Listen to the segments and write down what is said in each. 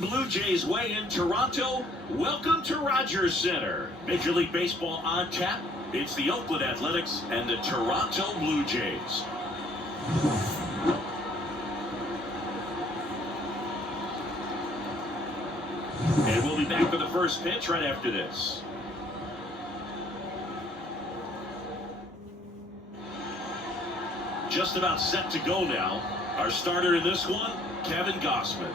Blue Jays weigh in Toronto. Welcome to Rogers Center. Major League Baseball on tap. It's the Oakland Athletics and the Toronto Blue Jays. And we'll be back for the first pitch right after this. Just about set to go now. Our starter in this one, Kevin Gausman.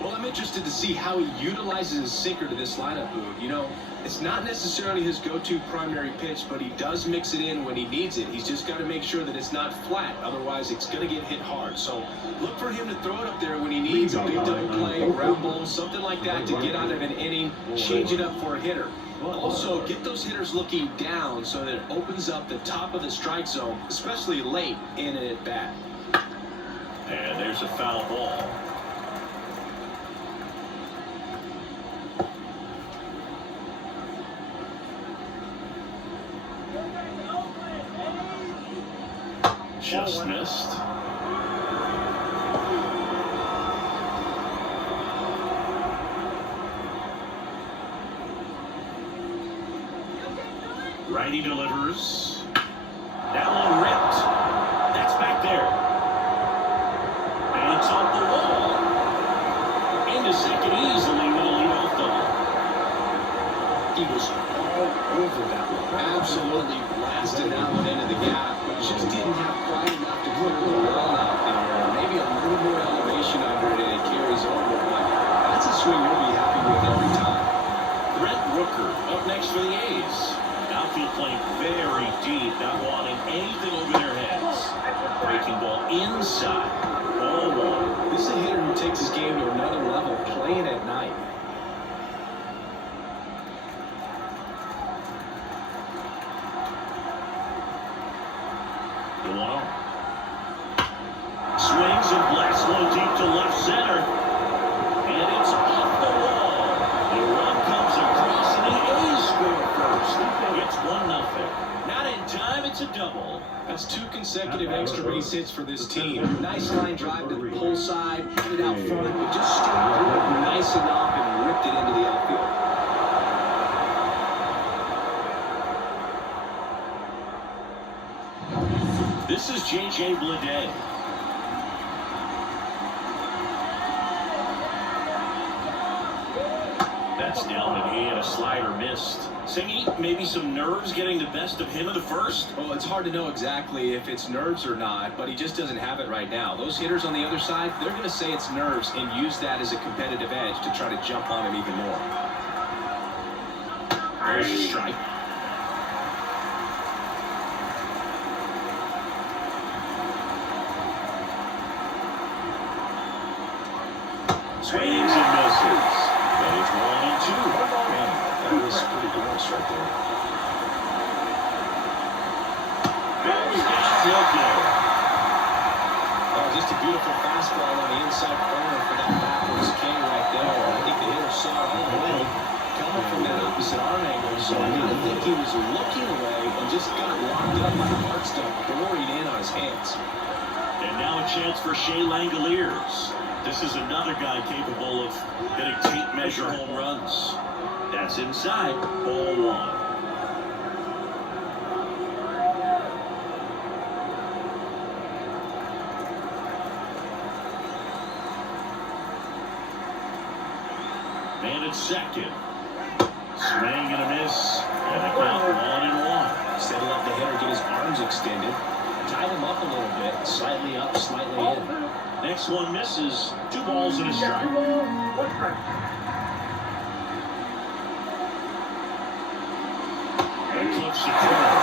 Well, I'm interested to see how he utilizes his sinker to this lineup, Boog. You know, it's not necessarily his go-to primary pitch, but he does mix it in when he needs it. He's just got to make sure that it's not flat. Otherwise, it's going to get hit hard. So look for him to throw it up there when he needs a big double play, a ground ball, something like that to get out of an inning, change it up for a hitter. Also, get those hitters looking down so that it opens up the top of the strike zone, especially late in an at-bat. And there's a foul ball. Just missed. Righty delivers. That one ripped. That's back there. And it's off the wall. Into second easily with a leadoff double. He was all over that one. Absolutely blasted that one into the gap. Just didn't have pride enough to put the ball out there. Maybe a little more elevation under it and it carries over. But that's a swing you'll be happy with every time. Brent Rooker up next for the A's. Outfield playing very deep, not wanting anything over their heads. Breaking ball inside. Ball one. This is a hitter who takes his game to another level, playing at night. Swings and blasts low deep to left center. And it's off the wall. The run comes across and the A's score first. It's 1-0. Not in time, it's a double. That's two consecutive extra base hits for this team. Nice line drive to the pull side, hit it out front, but just struck through it nice enough and ripped it into the outfield. This is J.J. Bleday. That's down and he had a slider missed. Singy, maybe some nerves getting the best of him in the first? Well, it's hard to know exactly if it's nerves or not, but he just doesn't have it right now. Those hitters on the other side, they're going to say it's nerves and use that as a competitive edge to try to jump on him even more. There's a strike. Swings and misses. And it's 1-2. Man, that was pretty close right there. Barry's downfield there. Oh, just a beautiful fastball on the inside corner for that backwards king right there. I think the hitter saw it all the way coming from that opposite arm angle. So I didn't think he was looking away and just got locked up by the heart stuff boring in on his hands. And now a chance for Shea Langoliers. This is another guy capable of hitting tape measure home runs. That's inside, ball one. Man at second. Swing and a miss. And a count 1-1. Instead of letting the hitter get his arms extended, tied him up a little bit, slightly up, slightly in. Next one misses. 2 balls and a strike. And clips the corner.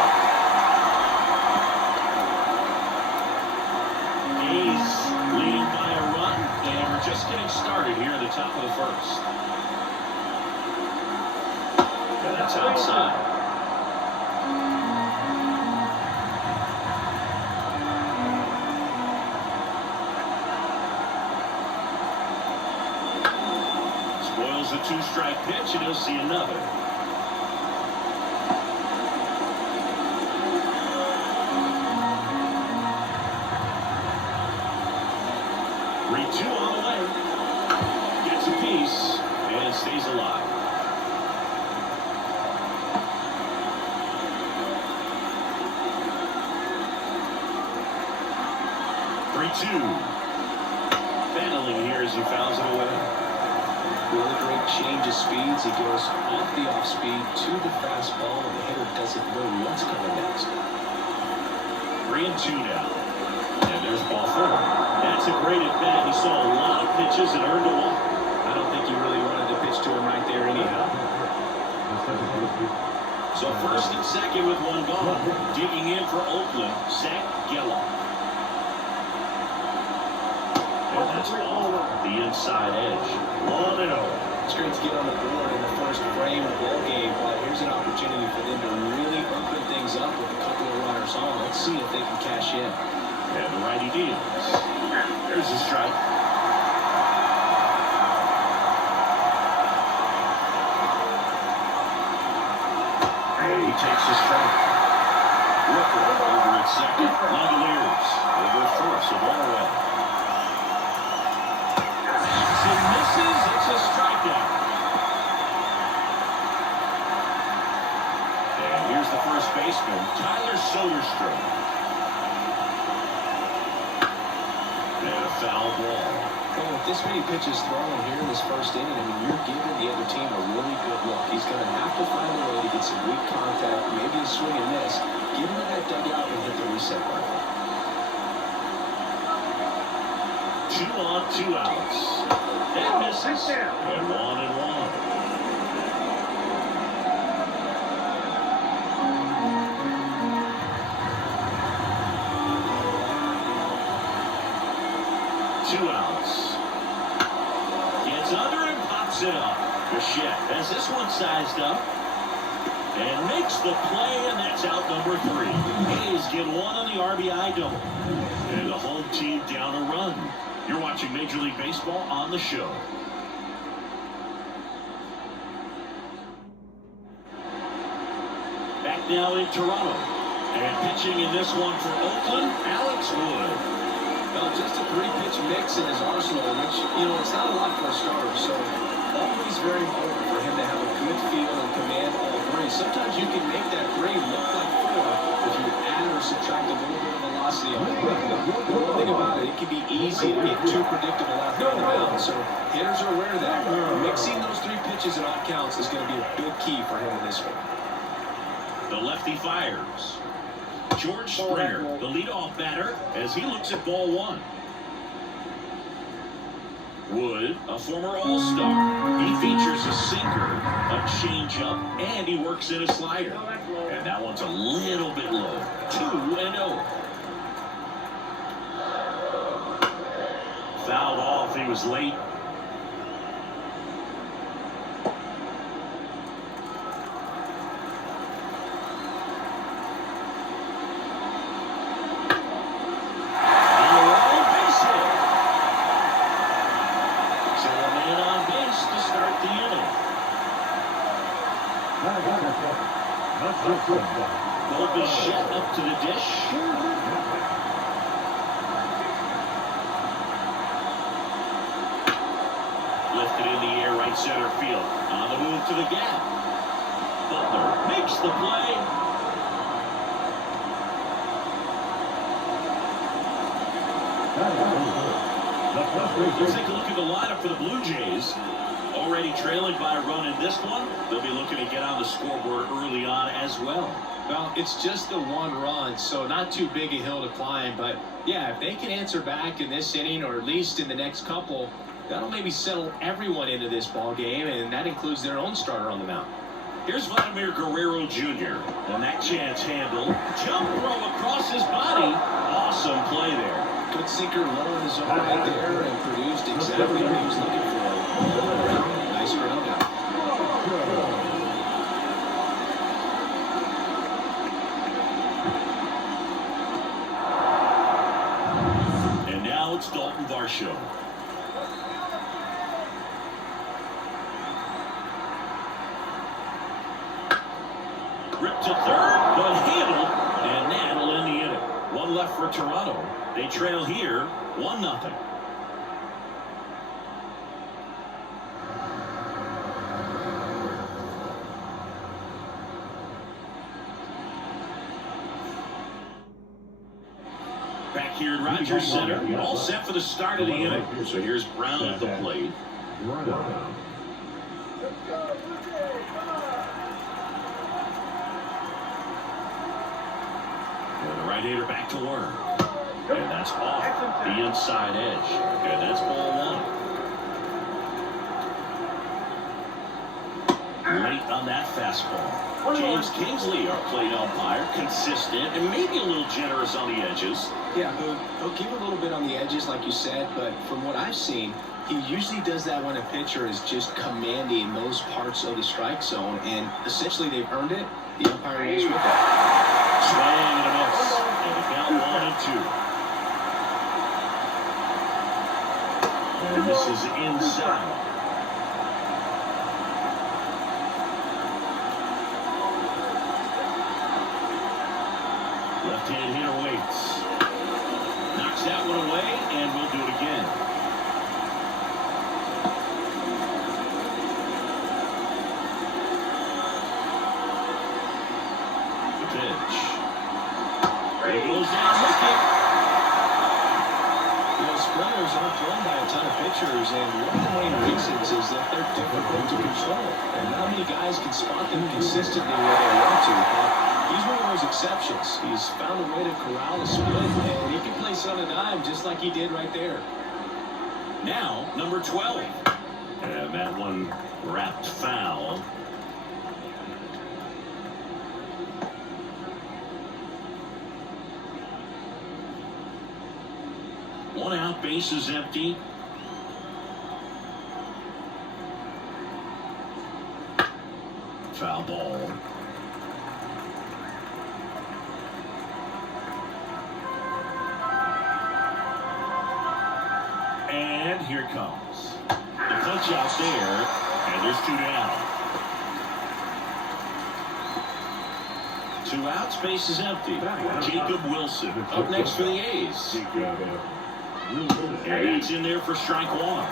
A's leading by a run, and we're just getting started here at the top of the first. And that's outside. Spoils the 2-strike pitch, and he'll see another. Two on the way. Gets a apiece and stays alive. 3-2. Battling here as he fouls it away. Really great change of speeds. He goes off the off speed to the fastball, and the hitter doesn't know what's coming next. 3-2 now. And there's ball 4. That's a great at bat. He saw a lot of pitches and earned a walk. I don't think he really wanted to pitch to him right there anyhow. So first and second with one gone. Digging in for Oakland, Zach Geloff. And that's off the inside edge. 1-0. It's great to get on the board in the first frame of the ball game, but here's an opportunity for them to really open things up with a couple of runners on. Let's see if they can cash in. And the righty deals. There's a strike. And he takes a strike. Rooker over at second. Langoliers over at first. So ball away. And misses. It's a strikeout. And here's the first baseman, Tyler Soderstrom. And a foul ball. Well, with this many pitches thrown here in this first inning, I mean, you're giving the other team a really good look. He's going to have to find a way to get some weak contact, maybe a swing and miss, get him in that dugout and hit the reset button. 2 on, 2 outs. That misses. And 1-1. Two outs. Gets under and pops it up. Bichette has this one sized up and makes the play, and that's out number 3. A's get 1 on the RBI double, and the home team down a run. You're watching Major League Baseball on the show. Back now in Toronto, and pitching in this one for Oakland, Alex Wood. Well, just a 3-pitch mix in his arsenal, which, you know, it's not a lot for a starter, so always very important for him to have a good feel and command all 3. Sometimes you can make that 3 look like 4 if you add or subtract a little bit of velocity on it. The one thing about it, it can be easy to get too predictable out there on the mound, so hitters are aware of that. Mixing those 3 pitches in odd counts is going to be a big key for him in this one. The lefty fires. George Springer, the leadoff batter, as he looks at ball 1. Wood, a former All-Star. He features a sinker, a changeup, and he works in a slider. And that one's a little bit low. 2-0. Fouled off. He was late. Bichette up to the dish. Lifted in the air, right center field. On the move to the gap. Butler makes the play. Let's take a look at the lineup for the Blue Jays. Already trailing by a run in this one. They'll be looking to get on the scoreboard early on as well. Well, it's just the 1 run, so not too big a hill to climb. But, yeah, if they can answer back in this inning or at least in the next couple, that'll maybe settle everyone into this ball game, and that includes their own starter on the mound. Here's Vladimir Guerrero Jr. And that chance handled. Jump throw across his body. Awesome play there. Good sinker low in the zone right there and produced exactly what he was looking for. Nice ground out. And now it's Dalton Varsho. Ripped to third, but handled, and that'll end the inning. 1 left for Toronto. They trail here, 1-0. Back here in Rogers Center, all set for the start of the inning. So here's Brown at the plate. And the right-hander back to work. And that's off the inside edge. And that's ball one. Late on that fastball. James Kingsley, our plate umpire, consistent and maybe a little generous on the edges. Yeah, he'll give a little bit on the edges, like you said, but from what I've seen, he usually does that when a pitcher is just commanding those parts of the strike zone, and essentially they've earned it. The umpire rolls with it. Swing and a miss. And the count 1 and 2. And this is inside. Left-hand hitter waits. Knocks that one away, and we'll do it again. The pitch. It goes down looking. You know, sprinters aren't thrown by a ton of pitchers, and one of the main reasons is that they're difficult to control. And not many guys can spot them consistently where they want to. He's one of those exceptions. He's found a way to corral a split, and he can place on a dime just like he did right there. Now, number 12. And that one wrapped foul. One out, base is empty. Foul ball. And here it comes. The punch out there, and there's 2 down. 2 outs, base is empty. Jacob Wilson up next for the A's. And that's in there for strike 1.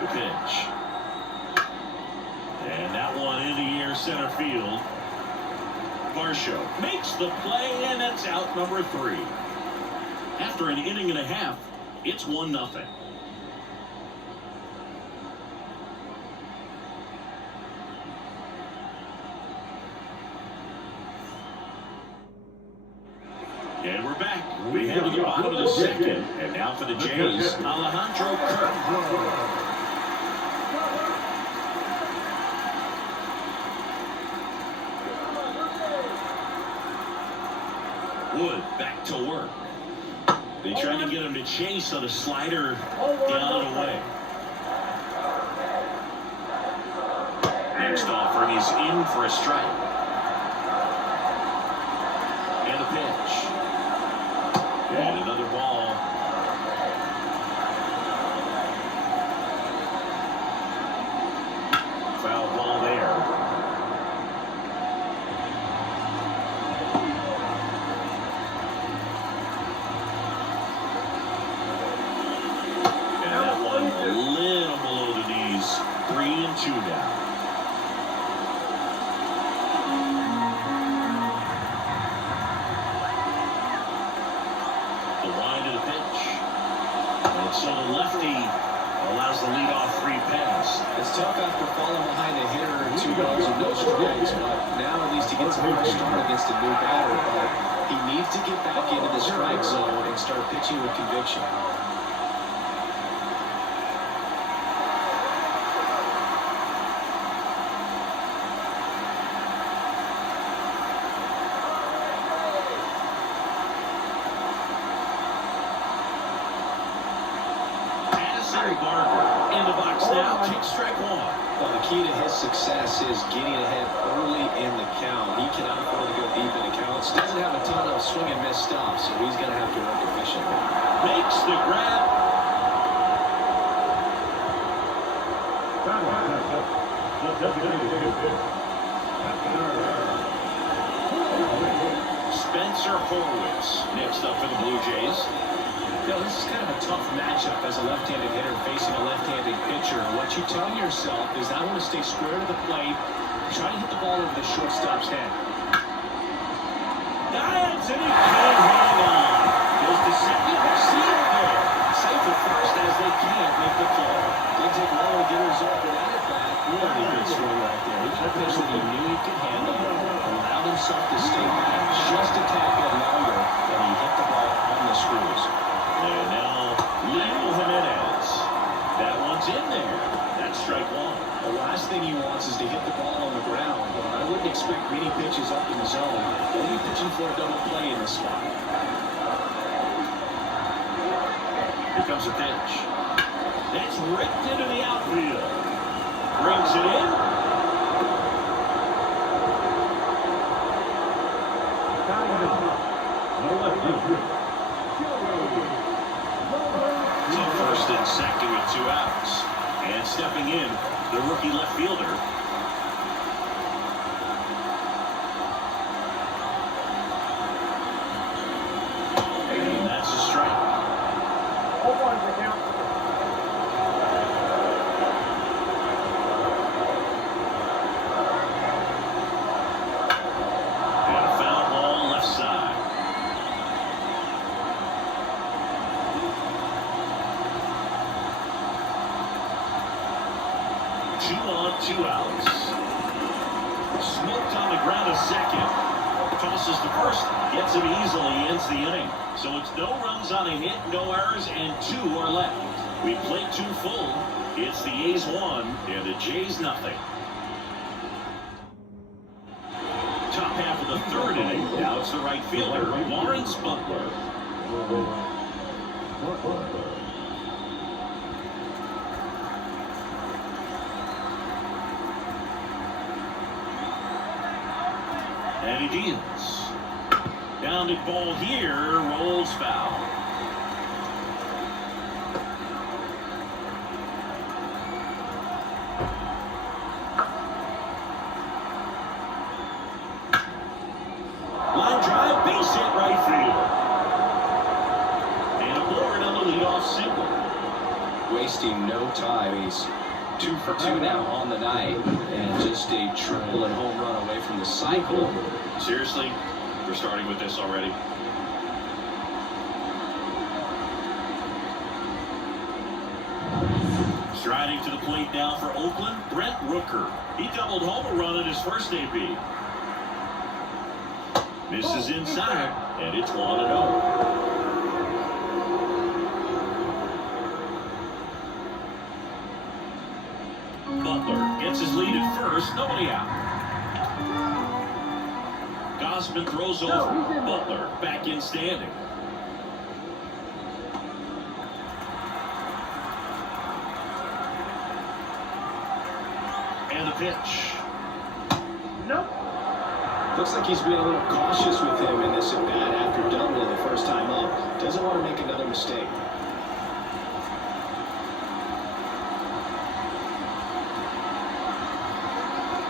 The pitch. And that one in the air center field. Varsho makes the play, and that's out number 3. After an inning and a half, it's 1-0. And we're back. We head to the bottom of the second. And now for the Jays, Alejandro Kirk. Wood back to work. They tried to get him to chase on a slider down and away. Next offering is in for a strike. And a pitch. And another ball. Foul ball there. And that one a little below the knees. 3-2 now. So the lefty allows the leadoff free pass. It's tough after falling behind a hitter and 2 balls and no strikes, but now at least he gets a fresh start against a new batter. But he needs to get back into the strike zone and start pitching with conviction. Barber in the box now. Takes strike 1. Well, the key to his success is getting ahead early in the count. He cannot afford to go deep in the counts. Doesn't have a ton of swing and miss stops, so he's going to have to work efficiently. Makes the grab. Spencer Horwitz next up for the Blue Jays. You know, this is kind of a tough matchup matchup as a left-handed hitter facing a left-handed pitcher. What you tell yourself is I want to stay square to the plate, try to hit the ball over the shortstop's head. Dives and he can't hang on. Goes to second, seal there. Safe at first as they can't make the play. Didn't take long to get a result for that at bat. Really good swing right there. He got a pitch that he knew he could handle, allowed himself to stay back just a tad bit longer, and he hit the ball on the screws. And now Leo Jimenez. That one's in there. That's strike one. The last thing he wants is to hit the ball on the ground. I wouldn't expect many pitches up in the zone. He'll be pitching for a double play in this spot. Here comes a pitch. That's ripped into the outfield. Brings it in. So first and second with 2 outs. And stepping in, the rookie left fielder. And that's a strike. And a foul ball left side. Two on, 2 outs. Smoked on the ground a second. Tosses to first. Gets him easily. Ends the inning. So it's no runs on a hit, no errors, and 2 are left. We played 2 full. It's the A's 1 and the Jays nothing. Top half of the 3rd inning. Now it's the right fielder, Lawrence Butler. And he deals. Downed ball here, rolls foul. Line drive, base hit right field. And aboard on the leadoff single. Wasting no time. He's 2 for 2 now on the night, and just a triple and home run away from the cycle. Seriously, we're starting with this already. Striding to the plate now for Oakland, Brent Rooker. He doubled home a run at his first AB. Misses inside, and it's 1-0. Butler gets his lead at first, nobody out. Gosman throws over. Butler back in standing. And the pitch. Nope. Looks like he's being a little cautious with him in this at-bat after doubling the first time up. Doesn't want to make another mistake.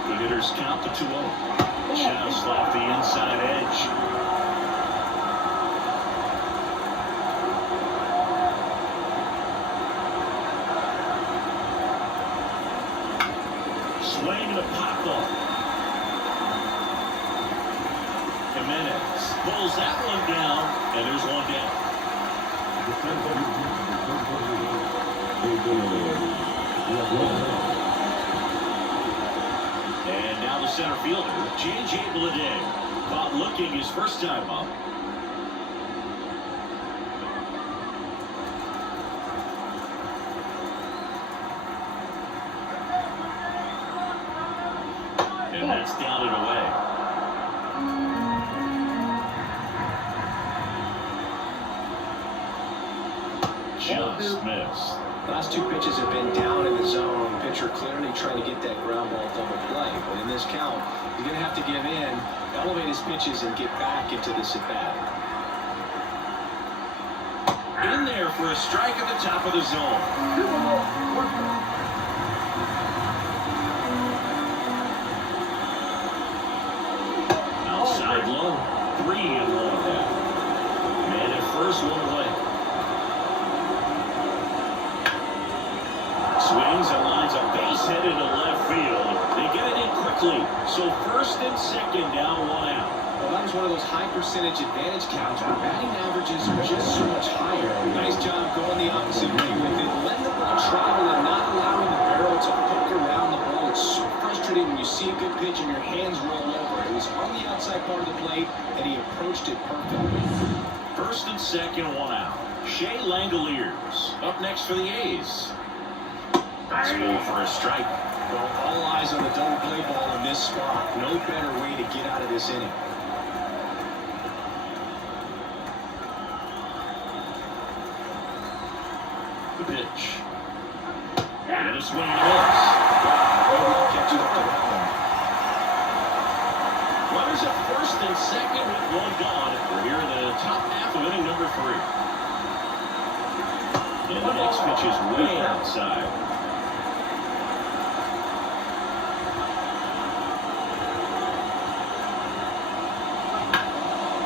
The hitters count the 2-0. Just off the inside edge. Swing and a pop-up. Jimenez pulls that one down, and there's one down. And now the center fielder, J.J. Bleday, caught looking his first time up. And that's down and away. Just missed. Last 2 pitches have been down in the zone. Pitcher clearly trying to get that ground ball double play. But in this count, he's going to have to give in, elevate his pitches, and get back into this at-bat. In there for a strike at the top of the zone. Outside low. 3-1 down. Man at first, 1 away. So first and second, down 1 out. Well, that was one of those high percentage advantage counts where batting averages are just so much higher. Nice job going the opposite way with it. Letting the ball travel and not allowing the barrel to poke around the ball. It's so frustrating when you see a good pitch and your hands roll over. It was on the outside part of the plate, and he approached it perfectly. First and second, 1 out. Shea Langoliers up next for the A's. That's full for a strike. Well, all eyes on the double play ball in this spot. No better way to get out of this inning. The pitch. And a swing and a miss. Catch up to that one. Runners at first and second with 1 gone. We're here in the top half of inning number 3. And the next pitch is way outside.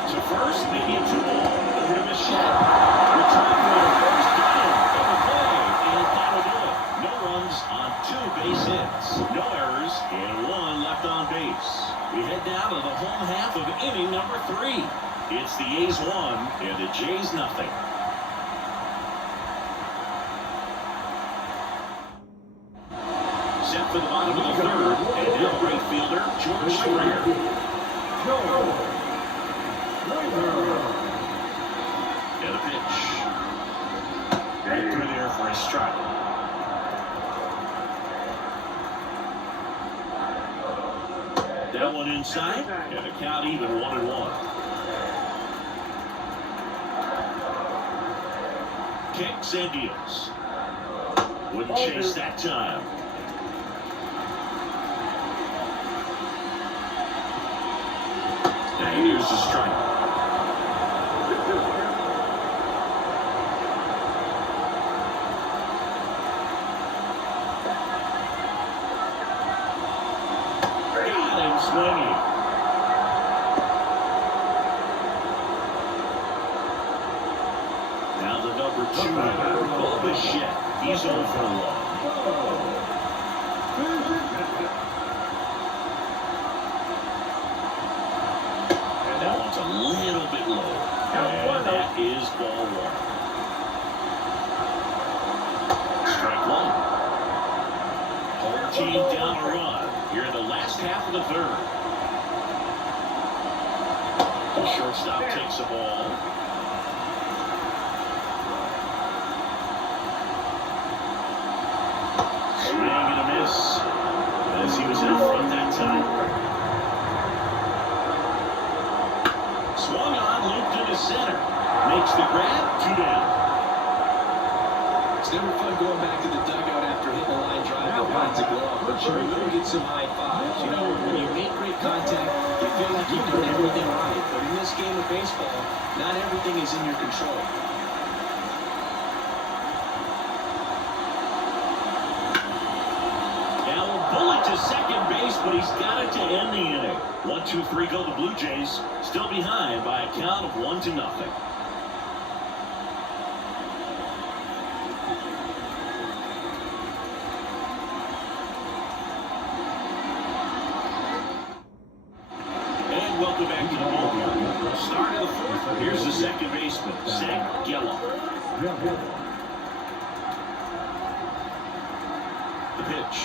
To first, maybe a 2-ball. Over to Michelle. Return for the first down of the play. And that'll do it. No runs on 2 base hits. No errors and 1 left on base. We head down to the home half of inning number 3. It's the A's 1 and the Jays nothing. Set for the bottom of the 3rd, and now right fielder George Springer. And a pitch. Right through there for a strike. That one inside, and the count even 1-1. Kicks and deals. Wouldn't chase that time. And here's the strike. Got him swinging. Now the number 2 hitter, Bichette. He's over 1. And that one's a little bit low. And that is ball 1. Strike 1. Home team down a run here in the last half of the 3rd. The shortstop takes the ball. Swing and a miss as he was in front that time. Swung on, looped into center. Makes the grab, 2 down. It's never fun going back to the dugout after hitting a line drive that finds a glove, but you will get some high fives. You know, when you make great contact, you feel like you've done everything right. But in this game of baseball, not everything is in your control. Now a bullet to second base, but he's got it to end the inning. 1-2-3 go the Blue Jays, still behind by a count of 1-0. And welcome back to the ballpark. Start of the 4th. Here's the second baseman, Zach Geloff. The pitch.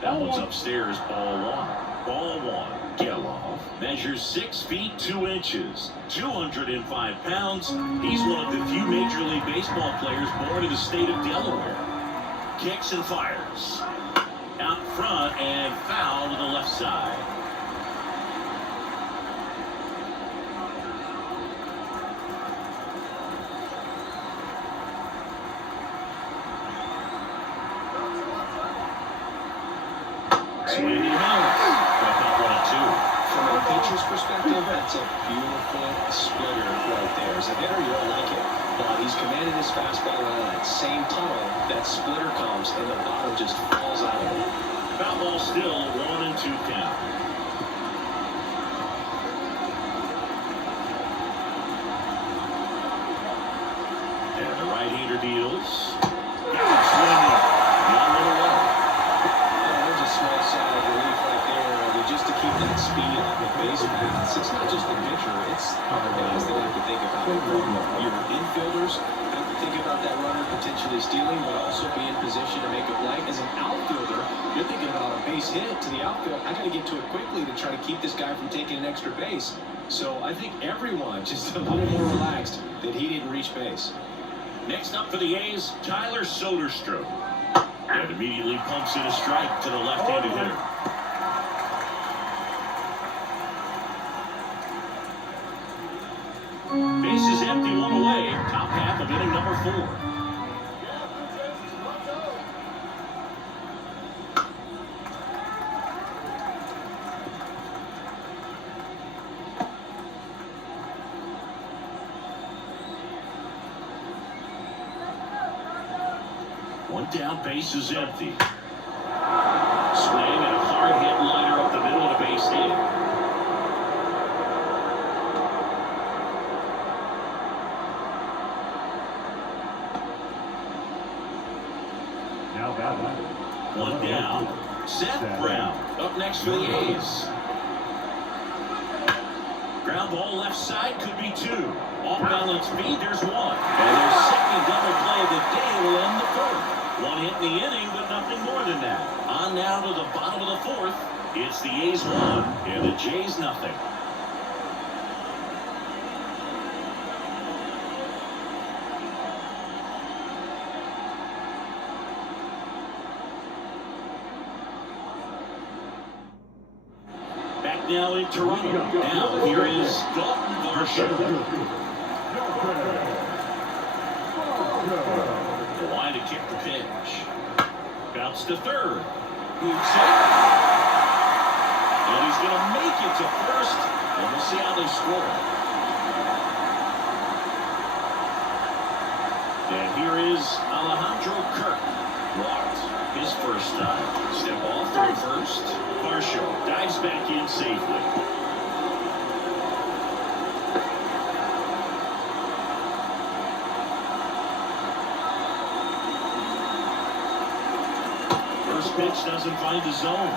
That one's upstairs, ball 1. Ball 1. Geloff measures 6 feet 2 inches, 205 pounds. He's one of the few Major League Baseball players born in the state of Delaware. Kicks and fires. Out front and foul to the left side. Swing and a miss. Got that 1-2. From a pitcher's perspective, that's a beautiful splitter right there. As a hitter, you don't like it. But he's commanded his fastball on that same tunnel. That splitter comes, and the bottom just falls out of it. Foul ball still, 1-2 count. And the right-hander deals. Got him swinging. Not a little low. There's a small sigh of relief right there his dealing, but also be in position to make a play. As an outfielder, you're thinking about a base hit to the outfield. I got to get to it quickly to try to keep this guy from taking an extra base. So I think everyone just a little more relaxed that he didn't reach base. Next up for the A's, Tyler Soderstrom. And immediately pumps in a strike to the left-handed hitter. Base is empty, one away. Top half of inning number 4. One down, base is empty. Swing and a hard hit liner up the middle of the base hit. One down. Seth Brown up next for the A's. Ground ball left side, could be 2. Off balance feed, there's 1. And their second double play of the day will end the 4th. 1 hit in the inning, but nothing more than that. On now to the bottom of the 4th. It's the A's 1 and the Jays nothing. Back now in Toronto. Now here is Dalton Varsho. The line to kick the pitch. Bounce to third. Boots it. And he's going to make it to first. And we'll see how they score. And here is Alejandro Kirk. Walked his first time. Step off through first. Varsho dives back in safely. Pitch doesn't find the zone.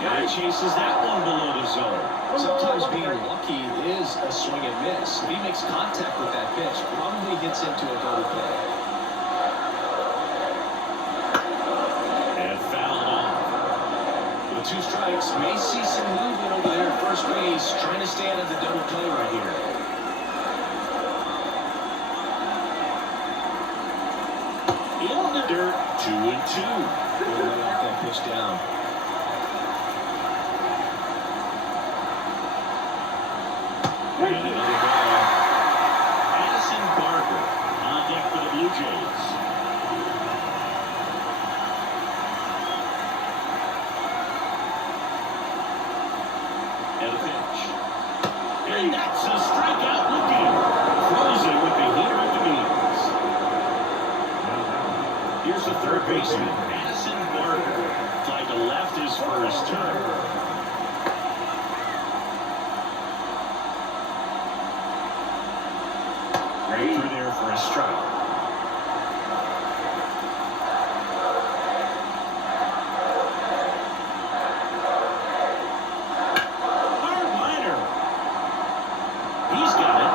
Guy chases that one below the zone. Sometimes being lucky is a swing and miss. If he makes contact with that pitch, probably hits into a double play. With 2 strikes, may see some movement over there at first base, trying to stay out of the double play right here. In the dirt, 2-2. We'll let that pitch down. And another ball. Addison Barber on deck for the Blue Jays. And a pitch. And that's a strikeout looking. Frozen with the heater at the knees. Here's the third baseman, Addison Barber. Tried to left his first time. Right through there for a strike. He's got it.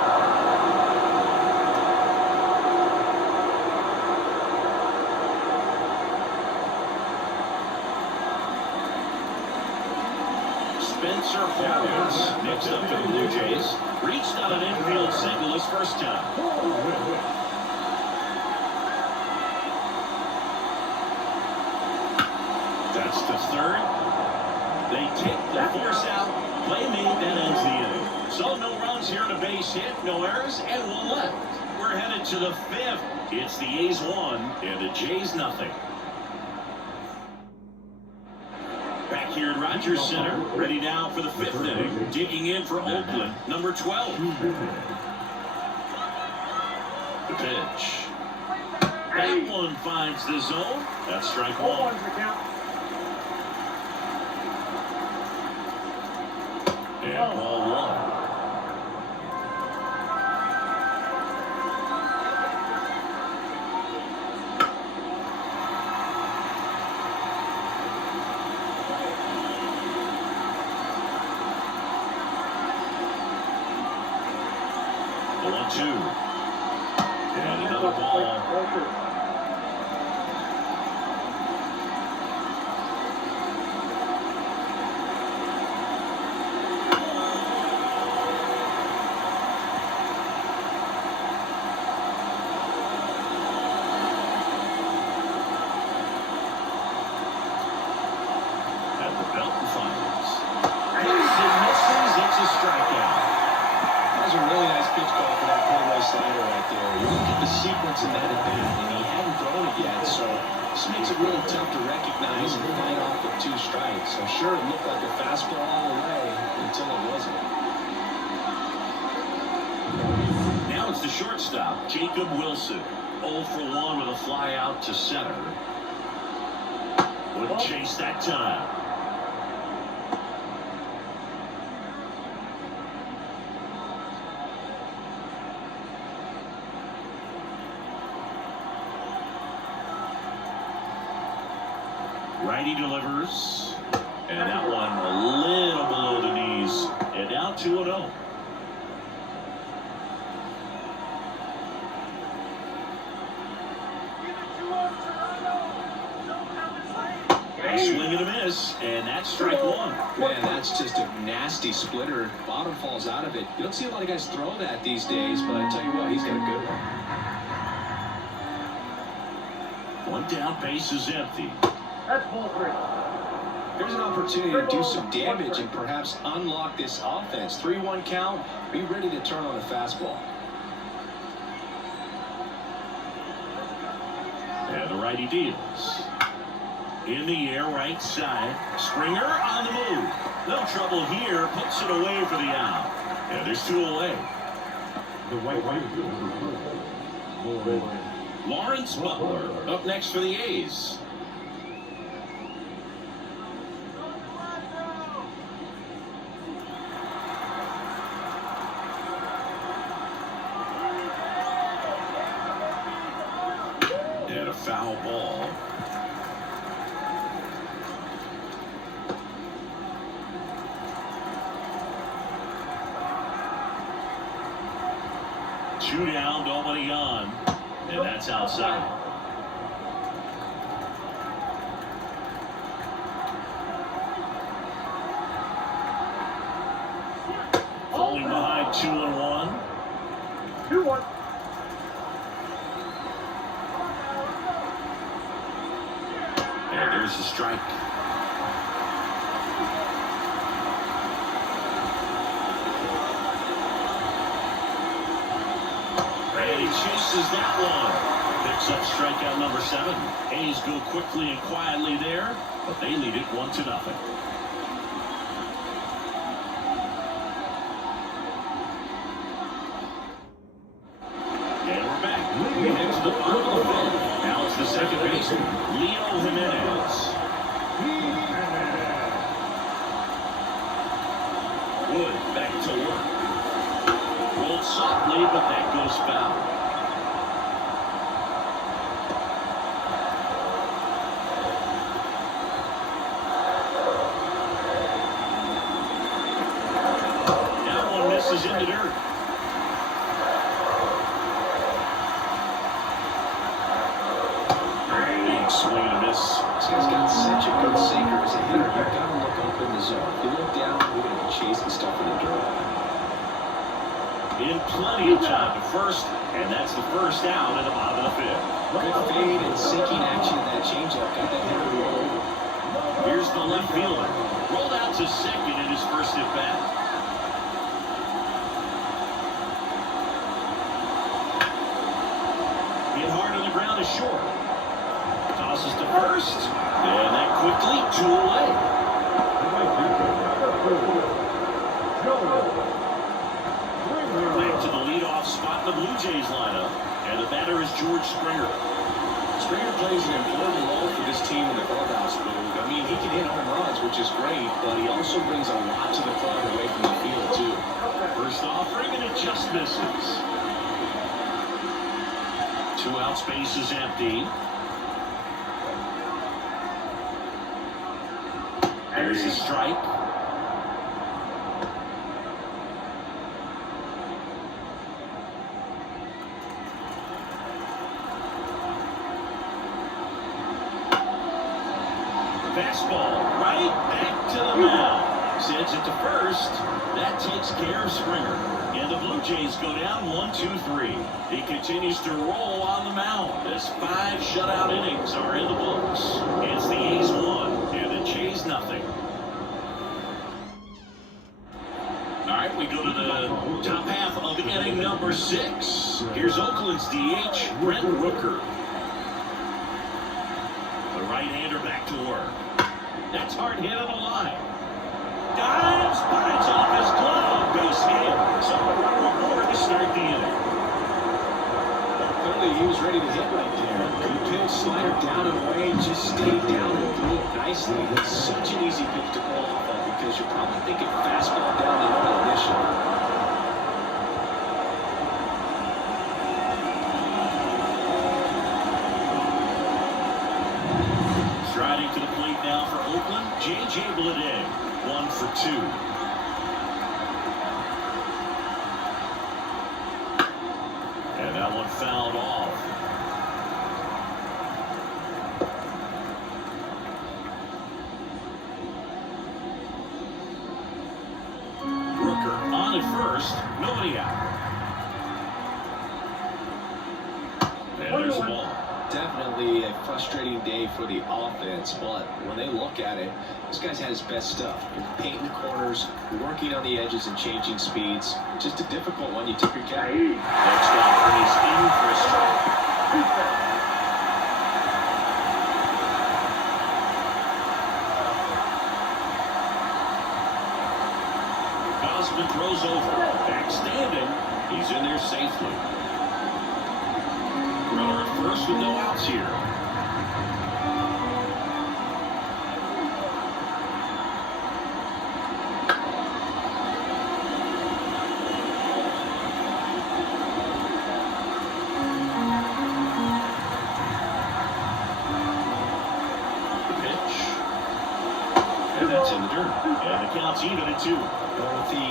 Spencer Horwitz, next up for the Blue Jays, reached on an infield single his first time. That's the third. They take the force out. Play made, that ends the inning. So no runs here to base hit, no errors, and 1 left. We're headed to the 5th. It's the A's 1 and the Jays nothing. Back here at Rogers Center, ready now for the 5th inning. Digging in for Oakland, number 12. The pitch. That one finds the zone. That's strike 1. And ball 1. 2. And another ball. At the belt and fires. Hits and misses. It's a strikeout. That was a really nice pitch call for that put-away slider right there. You look at the sequence in that at bat, and he hadn't thrown it yet, so this makes it really tough to recognize and fight off with 2 strikes. So sure, it looked like a fastball all the way until it wasn't. Now it's the shortstop, Jacob Wilson. 0 for 1 with a fly out to center. Wouldn't chase that time. Righty delivers. And that one a little below the knees. And now 2-0. Swing and a miss, and that's strike 1. Man, that's just a nasty splitter. Bottom falls out of it. You don't see a lot of guys throw that these days, but I tell you what, he's got a good one. 1 down, base is empty. That's ball 3. Here's an opportunity to do some damage and perhaps unlock this offense. 3-1 count. Be ready to turn on the fastball. And the righty deals. In the air, right side. Springer on the move. No trouble here. Puts it away for the out. And there's 2 away. Lawrence Butler up next for the A's. And a foul ball. Two down, nobody on. And that's outside. Falling behind 2-1. 2-1. And there's the strike. And he chases that one. Picks up strikeout number 7. A's go quickly and quietly there, but they lead it 1-0. And we're back. We head to the bottom of the 5th. Now it's the second baseman, Leo Jimenez. Wood back to work. Rolled softly, but that goes foul. That one misses in the dirt. Big swing and a miss. This guy's got such a good sinker as a hitter. You've got to look up in the zone. If you look down, you're going to be chasing stuff in the dirt. In plenty of time to first, and that's the first down in the bottom of the 5th. Good fade and sinking action in that changeup. Got that hitter to roll over. Here's the left fielder. Rolled out to second in his first at bat. Hit hard on the ground is short. Tosses to first, and that quickly 2 away. Back to the leadoff spot in the Blue Jays lineup, and the batter is George Springer. Springer plays an important role for this team in the clubhouse move. I mean, he can hit home runs, which is great, but he also brings a lot to the club away from the field, too. First offering, and it just misses. 2 out, space is empty. There's a strike. Fastball right back to the mound. Sends it to first. That takes care of Springer. And the Blue Jays go down 1-2-3. He continues to roll on the mound as 5 shutout innings are in the books. It's the A's 1 and the Jays nothing. All right, we go to the top half of inning number 6. Here's Oakland's DH, Brent Rooker. The right-hander back to work. That's hard hit on the line. Dives, bites off his glove, base hit. So we're to start the inning. Clearly he was ready to hit right there. Good pitch, slider down and away, just stayed down and threw it nicely. It's such an easy pitch to pull off of because you're probably thinking fastball down the middle initially. Striding to the plate now for Oakland, J.J. Bleday, 1 for 2. And that one fouled off. Rooker on at first, nobody out. And there's the ball. Definitely a frustrating day for the offense, but when they look at it, this guy's had his best stuff. Painting the corners, working on the edges and changing speeds. Just a difficult one. You tip your cap. Next offer is in for a strike. Gosman throws over. Back standing. He's in there safely. Runner at first with no outs here. The pitch. And that's in the dirt. And the count's even at 2. With the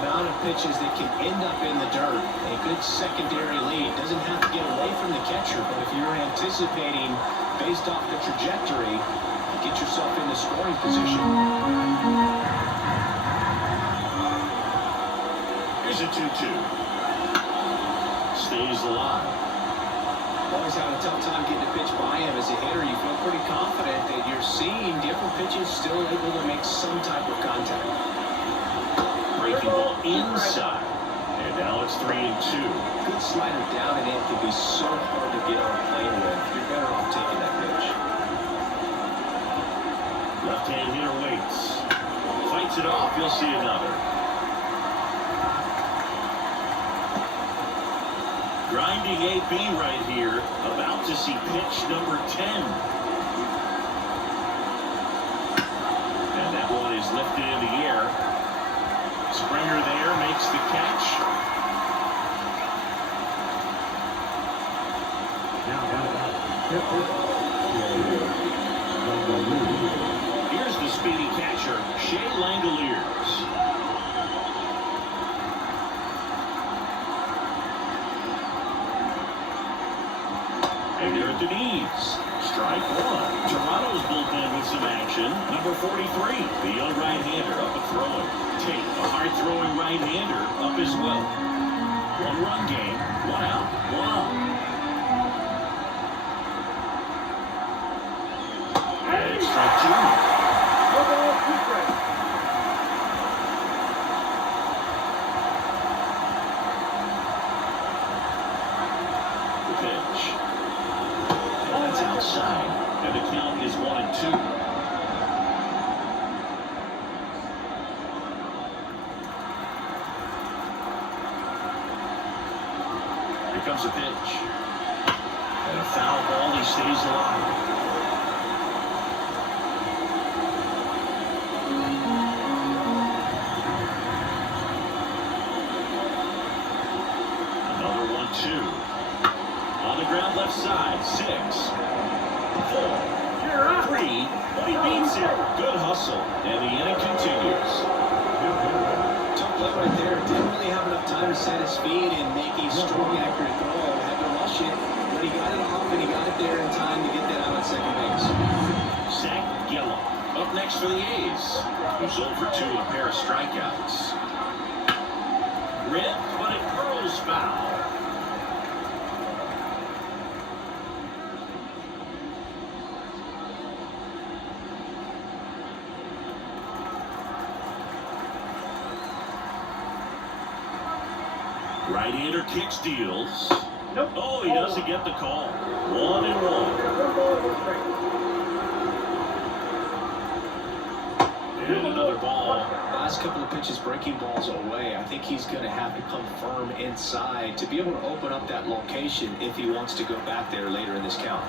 amount of pitches that can end up in the dirt, a good secondary lead doesn't have to get away from the catcher, but if you're anticipating based off the trajectory, get yourself in the scoring position. Here's a 2-2. Stays alive. Always having a tough time getting a pitch by him as a hitter. You feel pretty confident that you're seeing different pitches still able to make some type of contact. Breaking ball inside. And now it's 3-2. Good slider down and in can be so hard to get on a plane with. You're better off taking that pitch. Left-hand hitter waits. Fights it off. You'll see another. Grinding AB right here. About to see pitch number 10. And that one is lifted in the air. Springer there makes the catch. Here's the speedy catcher, Shea Langoliers. And they're at the knees. Strike 1. Toronto's bullpen with some action. Number 43, the young right-hander up and throwing. Tate, a hard-throwing right-hander, up as well. 1-run game, 1 out, 1 on. And it's strike 2. No ball, 2 strikes. The pitch. And that's outside. And the count is 1-2. Here comes a pitch. And a foul ball. He stays alive. Another 1-2. On the ground left side. 6, 4, 3. But he beats it. Good hustle. And the inning continues. Tough play right there. Didn't really have enough time to set his feet and make a strong, accurate throw. Had to rush it, but he got it off and he got it there in time to get that out at second base. Zach Gallo for the A's. He's over 2 with a pair of strikeouts. Ripped, but it curls foul. Right-hander kicks, deals. Nope. Oh, he doesn't get the call. 1-1. And another ball. Last couple of pitches breaking balls away. I think he's going to have to come firm inside to be able to open up that location if he wants to go back there later in this count.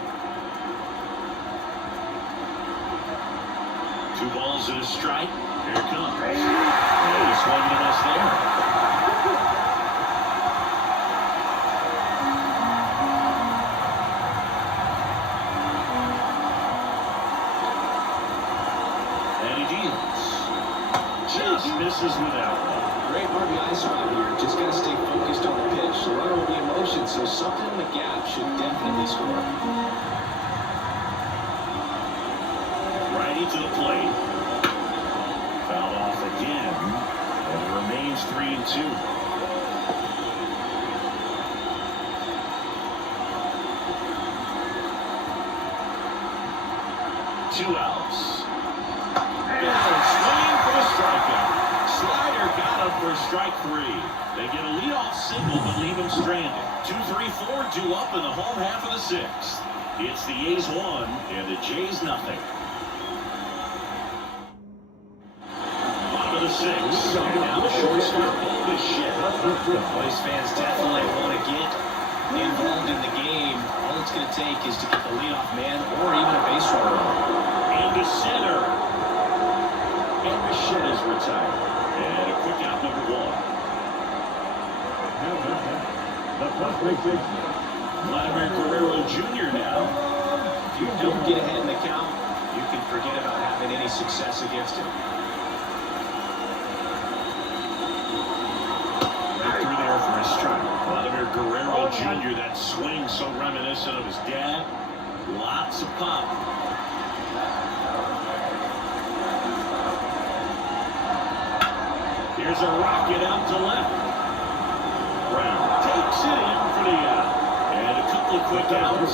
2 balls and a strike. Here it comes. And he's swinging at us there. Just misses with that one. Great RBI spot here. Just got to stay focused on the pitch. The runner will be in motion, so something in the gap should definitely score. Righty to the plate. Fouled off again. And it remains 3-2. Two outs. Swing for a strikeout. Slider got him for strike 3. They get a leadoff single but leave him stranded. 2-3-4 due up in the home half of the 6th. It's the A's 1 and the Jays nothing. Bottom of the 6th. And now the shortstop Blue Jays fans definitely want to get involved in the game. All it's going to take is to get the leadoff man or even a base runner on. Into center. And Bichette is retired. And a quick out, number 1. Vladimir Guerrero Jr. now. If you don't get ahead in the count, you can forget about having any success against him. Right through there for a strike. Vladimir Guerrero Jr., that swing so reminiscent of his dad. Lots of pop. Here's a rocket out to left. Brown takes it in for the out. And a couple of quick outs.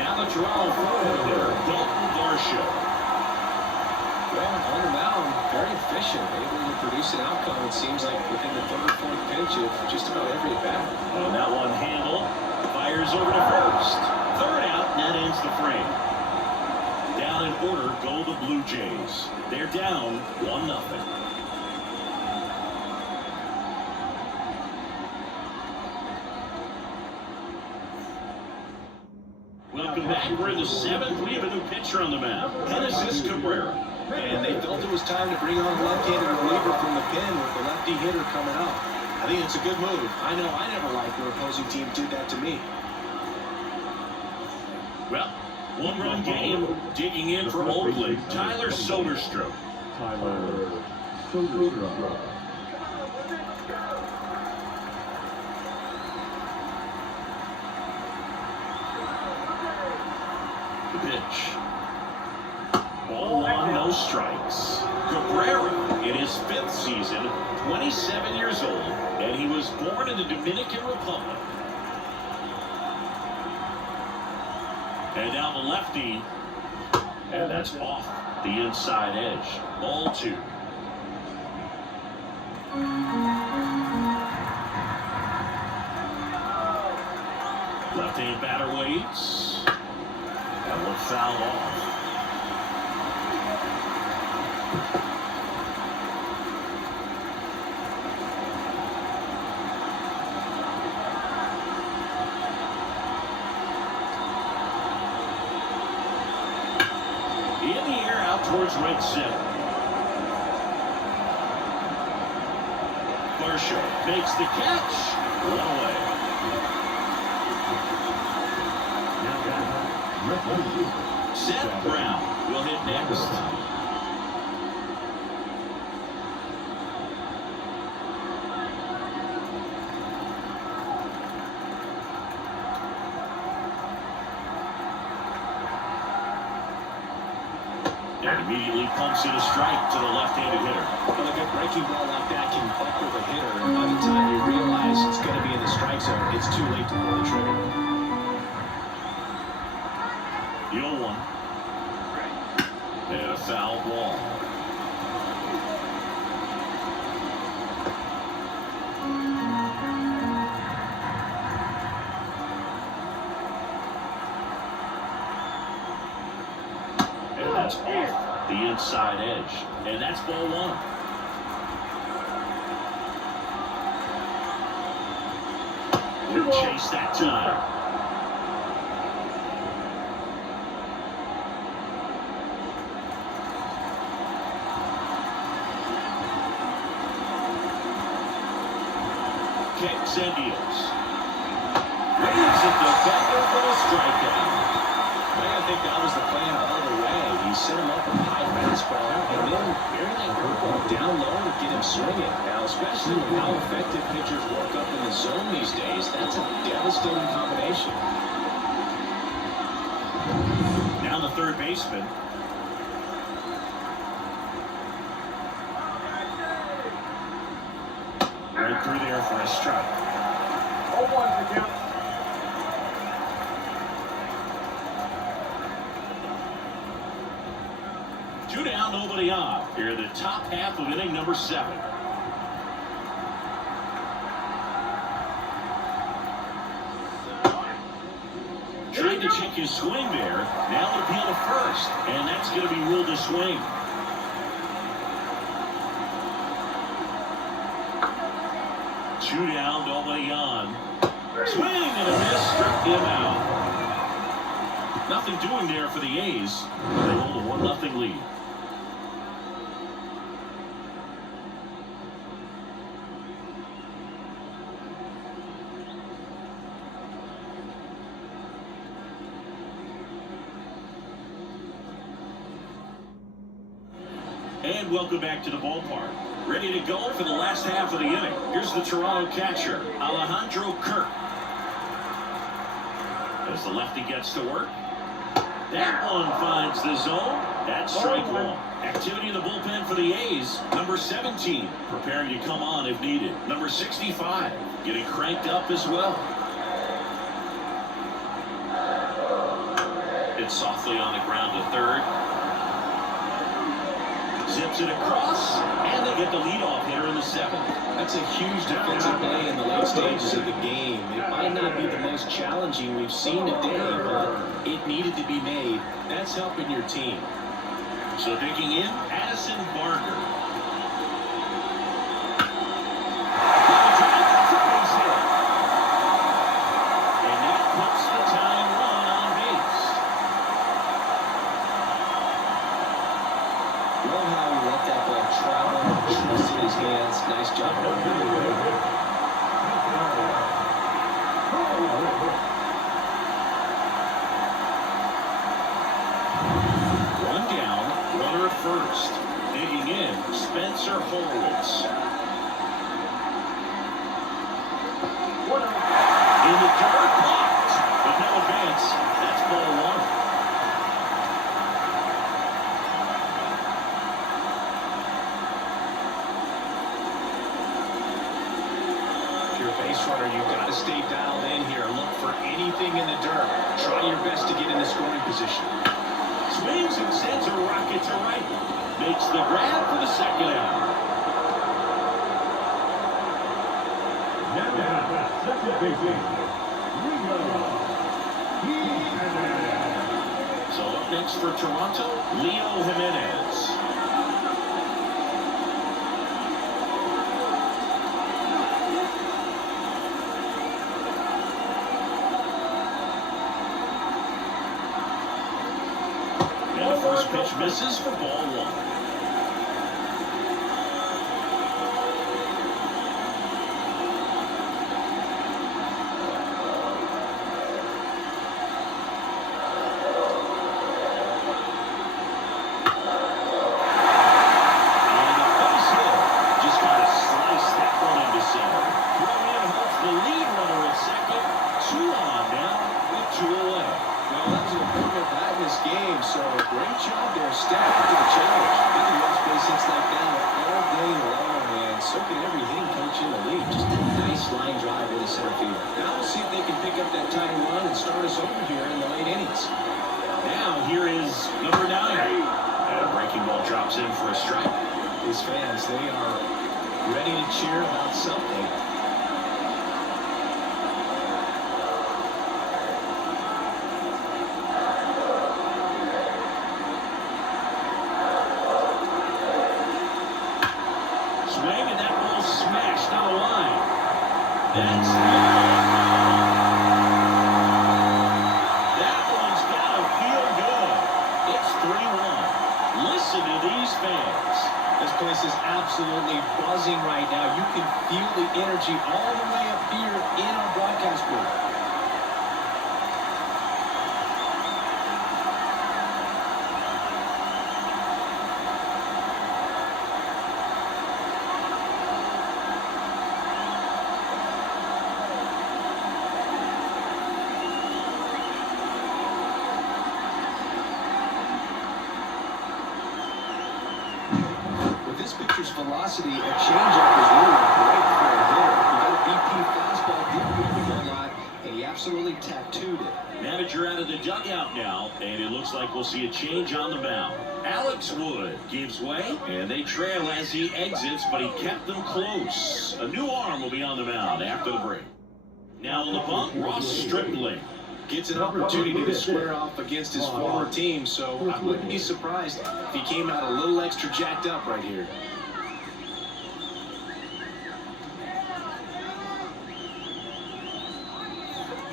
Now the draw forward there. Dalton Varsho. Well, on the mound, very efficient, able to produce an outcome, it seems like, within the 3rd or 4th pitch of just about every at-bat. And that one handled. Fires over to first. 3rd out, and that ends the frame. Down in order go the Blue Jays. They're down 1-0. Welcome back. We're in the 7th. We have a new pitcher on the mound. Genesis Cabrera. And they felt it was time to bring on a left-handed reliever from the pen with the lefty hitter coming up. I think it's a good move. I know I never liked when opposing team did that to me. Well, 1-run game, digging in from Oakland, Tyler Soderstrom. The pitch. Ball 1, no strikes. Cabrera, in his 5th season, 27 years old, and he was born in the Dominican Republic. And now the lefty, and that's off the inside edge. Ball 2. Left-hand batter waits. And will foul off. In the air, out towards right center. Varsho makes the catch. One away. Seth Brown will hit next. And immediately pumps in a strike to the left-handed hitter. Well, a good breaking ball like that can fuck with a hitter, and by the time you realize it's going to be in the strike zone, it's too late to pull the trigger. The 0-1. And a foul ball. And that's off the inside edge. And that's ball one. Good chase that time. Kicks and deals. Waves at the batter for a strikeout. I think that was the plan all the way. He set him up with a high fastball, and then bury that curveball down low to get him swinging. Now, especially with how effective pitchers work up in the zone these days, that's a devastating combination. Now the third baseman. Right through there for a strike. 0-1 to count. Two down, nobody on. Here in the top half of inning number 7. Trying to check his swing there. Now an appeal to first. And that's going to be ruled a swing. Two down, nobody on. Swing and a miss, struck him out. Nothing doing there for the A's. They hold a 1-0 lead. And welcome back to the ballpark. Ready to go for the last half of the inning. Here's the Toronto catcher, Alejandro Kirk. As the lefty gets to work. That one finds the zone. That's strike one. Activity in the bullpen for the A's. Number 17, preparing to come on if needed. Number 65, getting cranked up as well. It's softly on the ground to third. Zips it across, and they get the leadoff hitter in the 7th. That's a huge defensive play in the late stages of the game. It might not be the most challenging we've seen today, but it needed to be made. That's helping your team. So digging in, Addison Barger. And that puts the tying run on base. Love how he let that ball travel, trusted his hands. Nice job. One down, runner at first. Digging in, Spencer Horwitz. In the dirt, blocked, but no advance. That's ball one. If you're a base runner, you've got to stay dialed in here. Look for anything in the dirt. Try your best to get in the scoring position. Swings and sends a rocket to right. Makes the grab for the second out. So up next for Toronto, Leo Jimenez. And the first pitch misses for ball one. this game, so great job there stepping up to the challenge. He can watch base hits like that all day long, and so can every hitting coach in the league. Just a nice line drive into center field. Now we'll see if they can pick up that tying run and start us over here in the late innings. Now here is number 9. And a breaking ball drops in for a strike. These fans, they are ready to cheer about something. Swing, and that ball smashed down the line. That's that one's gotta feel good. It's 3-1. Listen to these fans. This place is absolutely buzzing right now. You can feel the energy all the way up here in our broadcast booth. This pitcher's velocity, a changeup is really great for a hitter. He got a BP fastball, didn't move the whole lot, and he absolutely tattooed it. Manager out of the dugout now, and it looks like we'll see a change on the mound. Alex Wood gives way, and they trail as he exits, but he kept them close. A new arm will be on the mound after the break. Now on the bump, Ross Stripling. Gets an opportunity to square off against his former team, so I wouldn't be surprised if he came out a little extra jacked up right here.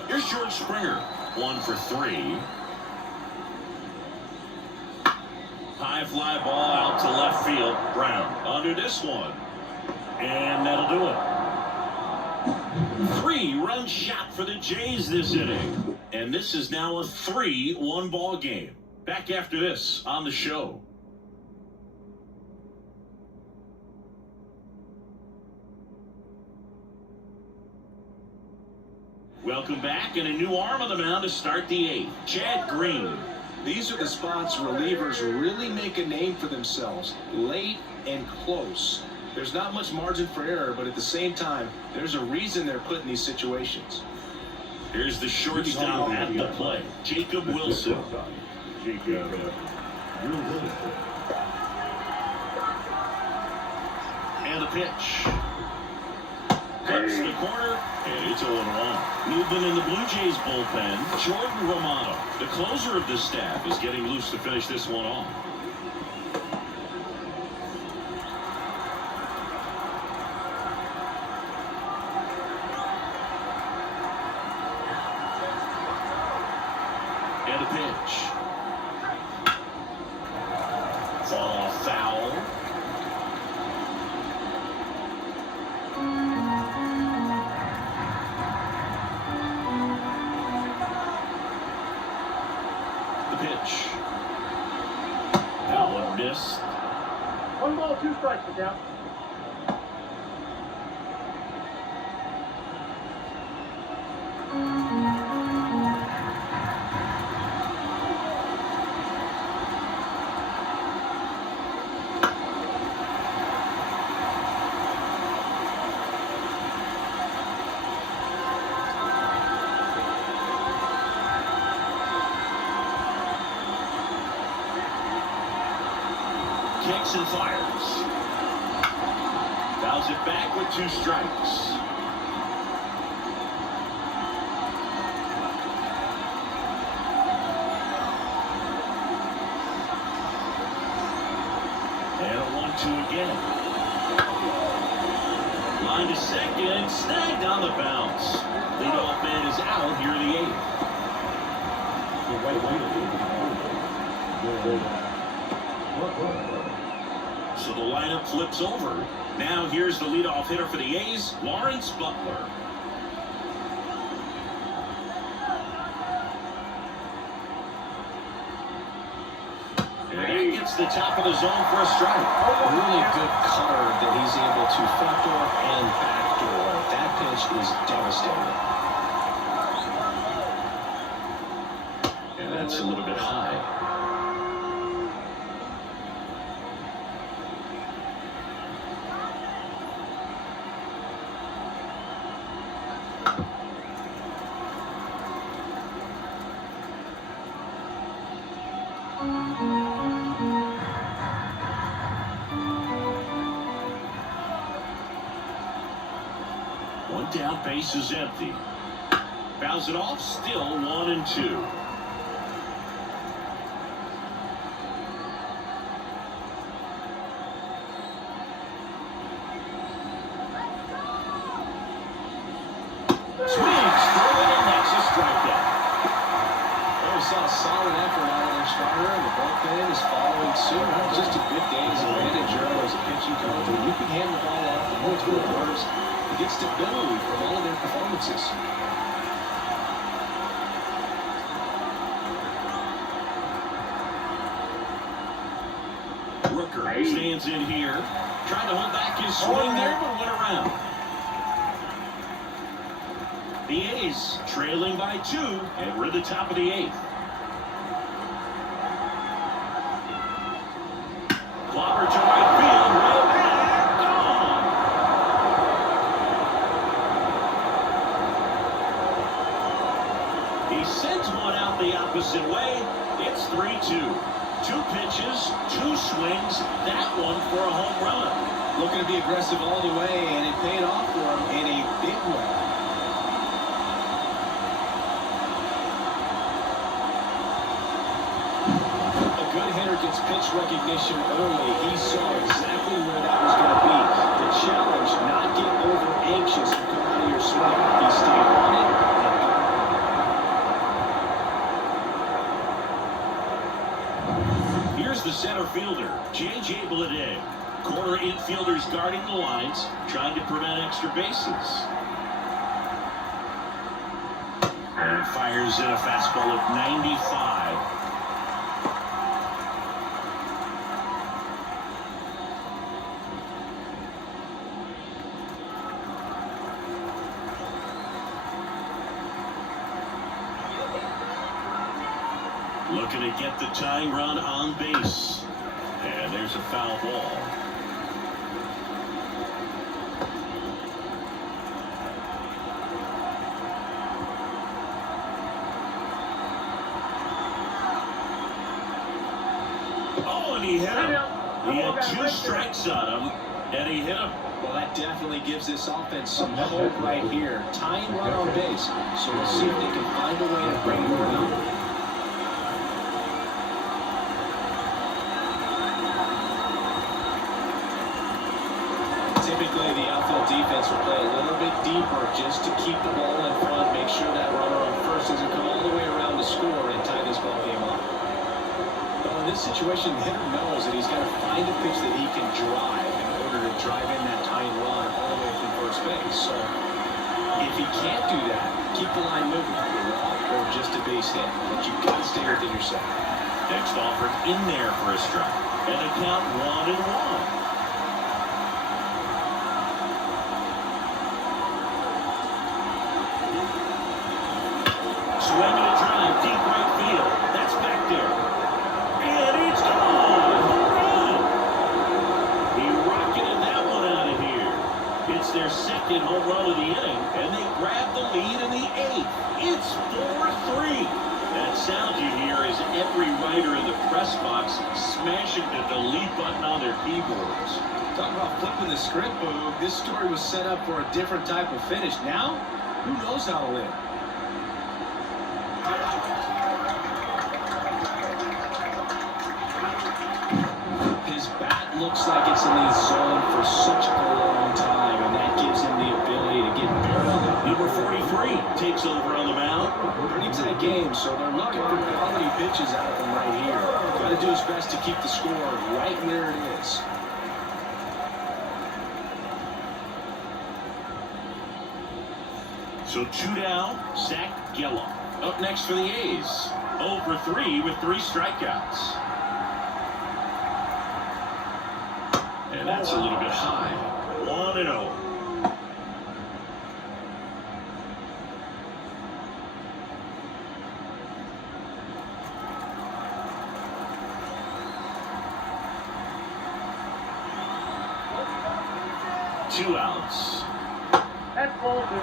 Here's George Springer, 1 for 3. High fly ball out to left field. Brown under this one, and that'll do it. 3-run shot for the Jays this inning. And this is now a 3-1 ball game. Back after this on the show. Welcome back, and a new arm on the mound to start the 8th. Chad Green. These are the spots relievers really make a name for themselves. Late and close. There's not much margin for error, but at the same time, there's a reason they're put in these situations. Here's the shortstop at the plate, Jacob Wilson. And the pitch. Cuts the corner, and it's 0-1. Movement in the Blue Jays bullpen, Jordan Romano. The closer of the staff is getting loose to finish this one off. And a pitch. Fall off foul. The pitch. That one missed. 1 ball, 2 strikes, look out. Kicks and fires. Fouls it back with 2 strikes. And a 1-2 again. Line to second, snagged on the bounce. Leadoff man is out here in the 8th. So the lineup flips over. Now here's the leadoff hitter for the A's, Lawrence Butler. And that gets the top of the zone for a strike. Really good cutter that he's able to front door and back door. That pitch is devastating. And that that's a little bit high. One down, base is empty. Fouls it off, still 1-2. Swings through it, and that's a strikeout. Well, we saw a solid effort out of their starter, and the bullpen is following suit. Not just a good day as a manager or as a pitching coach. When you can hand the ball off to multiple runners, you get stability from all of their performances. Rooker stands in here, trying to hold back his swing there, but went around. The A's trailing by 2, and we're at the top of the 8th. Clobber to right field, way back, gone. He sends one out the opposite way. It's 3-2. 2 pitches, 2 swings, that one for a home run. Looking to be aggressive all the way, and it paid off for him in a big way. A good hitter gets pitch recognition early. He saw exactly where that was going to be. The challenge, not get over anxious and come out of your swing. He stayed on it. Here's the center fielder, J.J. Bleday. Corner infielders guarding the lines, trying to prevent extra bases. And fires in a fastball at 95. Looking to get the tying run on base. And there's a foul ball. Oh, and he hit him. He had 2 strikes on him, and he hit him. Well, that definitely gives this offense some hope right here. Tying run on base. So we'll see if they can find a way to bring it around. Typically, the outfield defense will play a little bit deeper just to keep the ball in front, make sure that runner on first doesn't come all the way around to score and tie this ball game up. But in this situation, the hitter knows that he's got to find a pitch that he can drive in order to drive in that tying run all the way from first base. So if he can't do that, keep the line moving, or just a base hit. But you've got to stay within yourself. Next offer in there for a strike. And a count 1-1. Swing and a drive, deep right field. That's back there. And it's gone! Home run! He rocketed that one out of here. It's their second home run of the inning, and they grab the lead in the 8th. It's 4-3. That sound you hear is every writer in the press box smashing the delete button on their keyboards. Talk about flipping the script, Boog. This story was set up for a different type of finish. Now, who knows how to win? His bat looks like it's in the zone for such a long time, and that gives him the ability to get barreled. Number 43 takes over on the mound. Pretty tight game, so they're looking for quality pitches out of him right here. Got to do his best to keep the score right where it is. So 2 down, Zach Gallo. Up next for the A's. 0 for 3 with 3 strikeouts. And that's a little bit high. 1-0. 2 outs. That's ball 2. 2-0.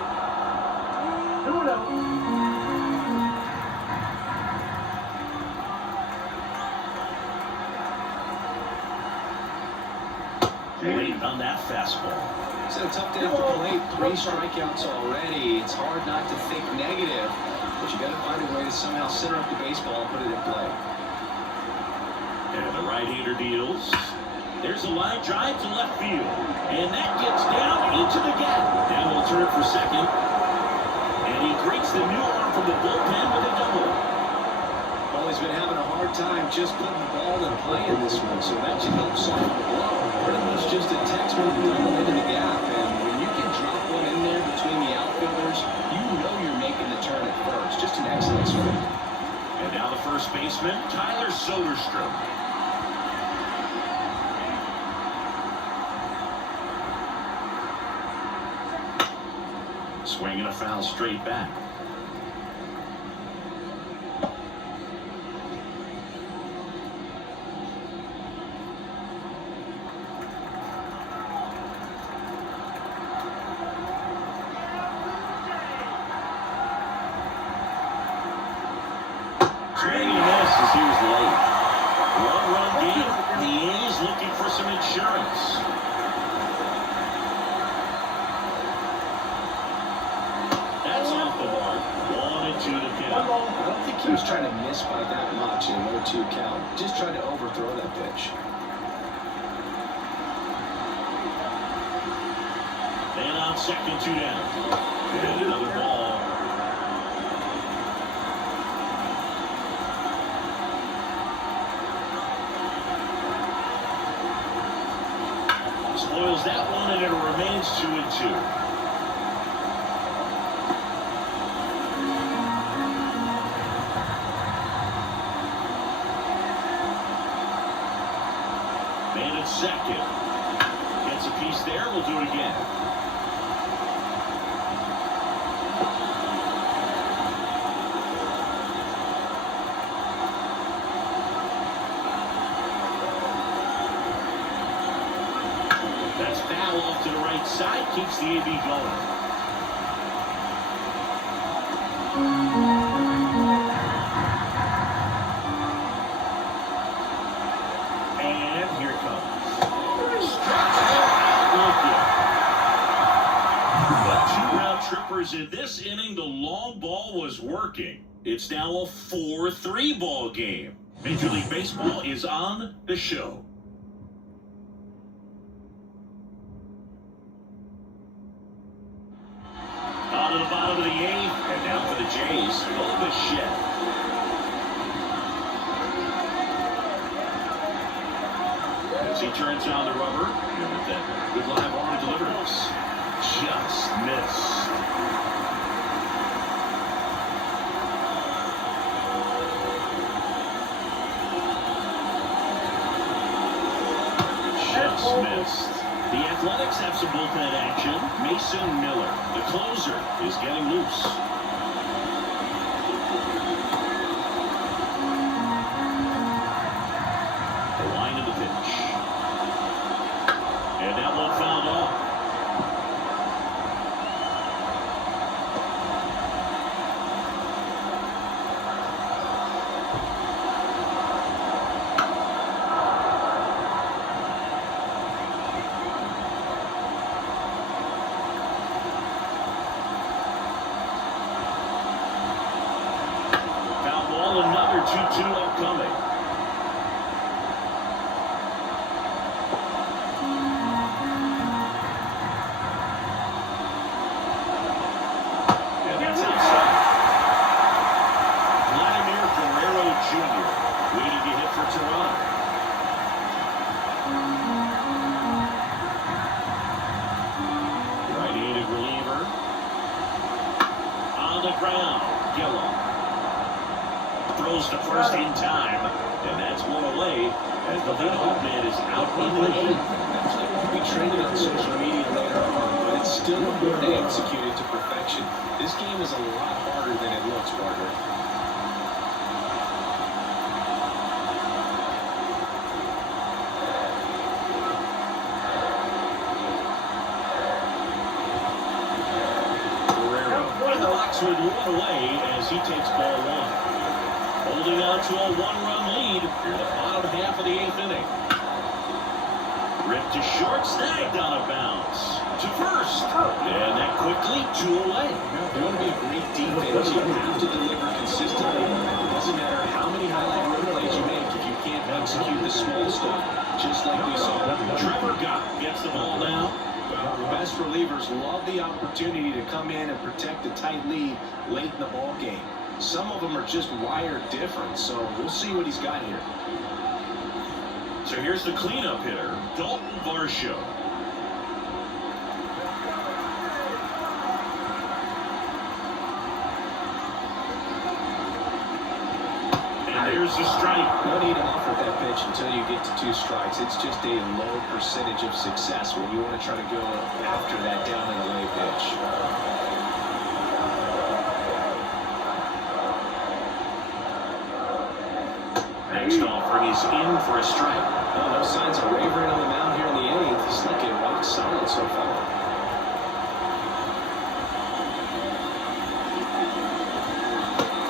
Late on that fastball. It's a tough day at the plate. 3 strikeouts already. It's hard not to think negative, but you got to find a way to somehow center up the baseball and put it in play. And the right-hander deals. There's a line drive to left field, and that gets down into the gap. Now we'll turn for second, and he greets the new arm from the bullpen with a double. Well, he's been having a hard time just putting the ball in play in this one, so that should help soften the blow. Pretty much just a textbook double into the gap, and when you can drop one in there between the outfielders, you know you're making the turn at first. Just an excellent swing. And now the first baseman, Tyler Soderstrom. Swinging a foul straight back. Swing and a miss as he was late. One-run game. The A's looking for some insurance. That's off the mark. 1-2 to count. I don't think he was trying to miss by that much in an 0-2 count. Just tried to overthrow that pitch. And on second, 2 down. And another ball. Spoils that one, and it remains 2-2. Man at second. Gets a piece there. We'll do it again. That's foul off to the right side. Keeps the AB going. And here it comes. But 2 round trippers in this inning. The long ball was working. It's now a 4-3 ball game. Major League Baseball is on the show. On to the bottom of the 8th, and now for the Jays, Bichette. As he turns on the rubber, and with that good live arm delivers, just missed. Just missed. The Athletics have some bullpen action. Mason Miller, the closer, is getting loose. The line of the pitch. And that one fouled off. Another 2-2 upcoming. And that's outside. Vladimir Guerrero Jr. waiting to hit for Toronto. Right-handed reliever. On the ground, Gillum. Throws to first in time, and that's one away as the leadoff man is out in the 8th. That play won't be trending on social media later on, but it's still important to execute it to perfection. This game is a lot harder than it looks, partner. with one away as he takes ball one. Holding on to a one-run lead here in the bottom half of the 8th inning. Ripped to short, snagged on a bounce. To first. And that quickly, 2 away. You want to be a great defense, you have to deliver consistently. It doesn't matter how many highlight reel plays you make if you can't execute the small stuff, just like we saw. Trevor Gott gets the ball now. Well, the best relievers love the opportunity to come in and protect a tight lead late in the ball game. Some of them are just wired different, so we'll see what he's got here. So here's the cleanup hitter, Dalton Varsho. And there's the strike. No need to offer that pitch until you get to 2 strikes. It's just a low percentage of success when you want to try to go after that down and away pitch. Next offering is in for a strike. No signs of wavering on the mound here in the 8th. He's looking rock solid so far.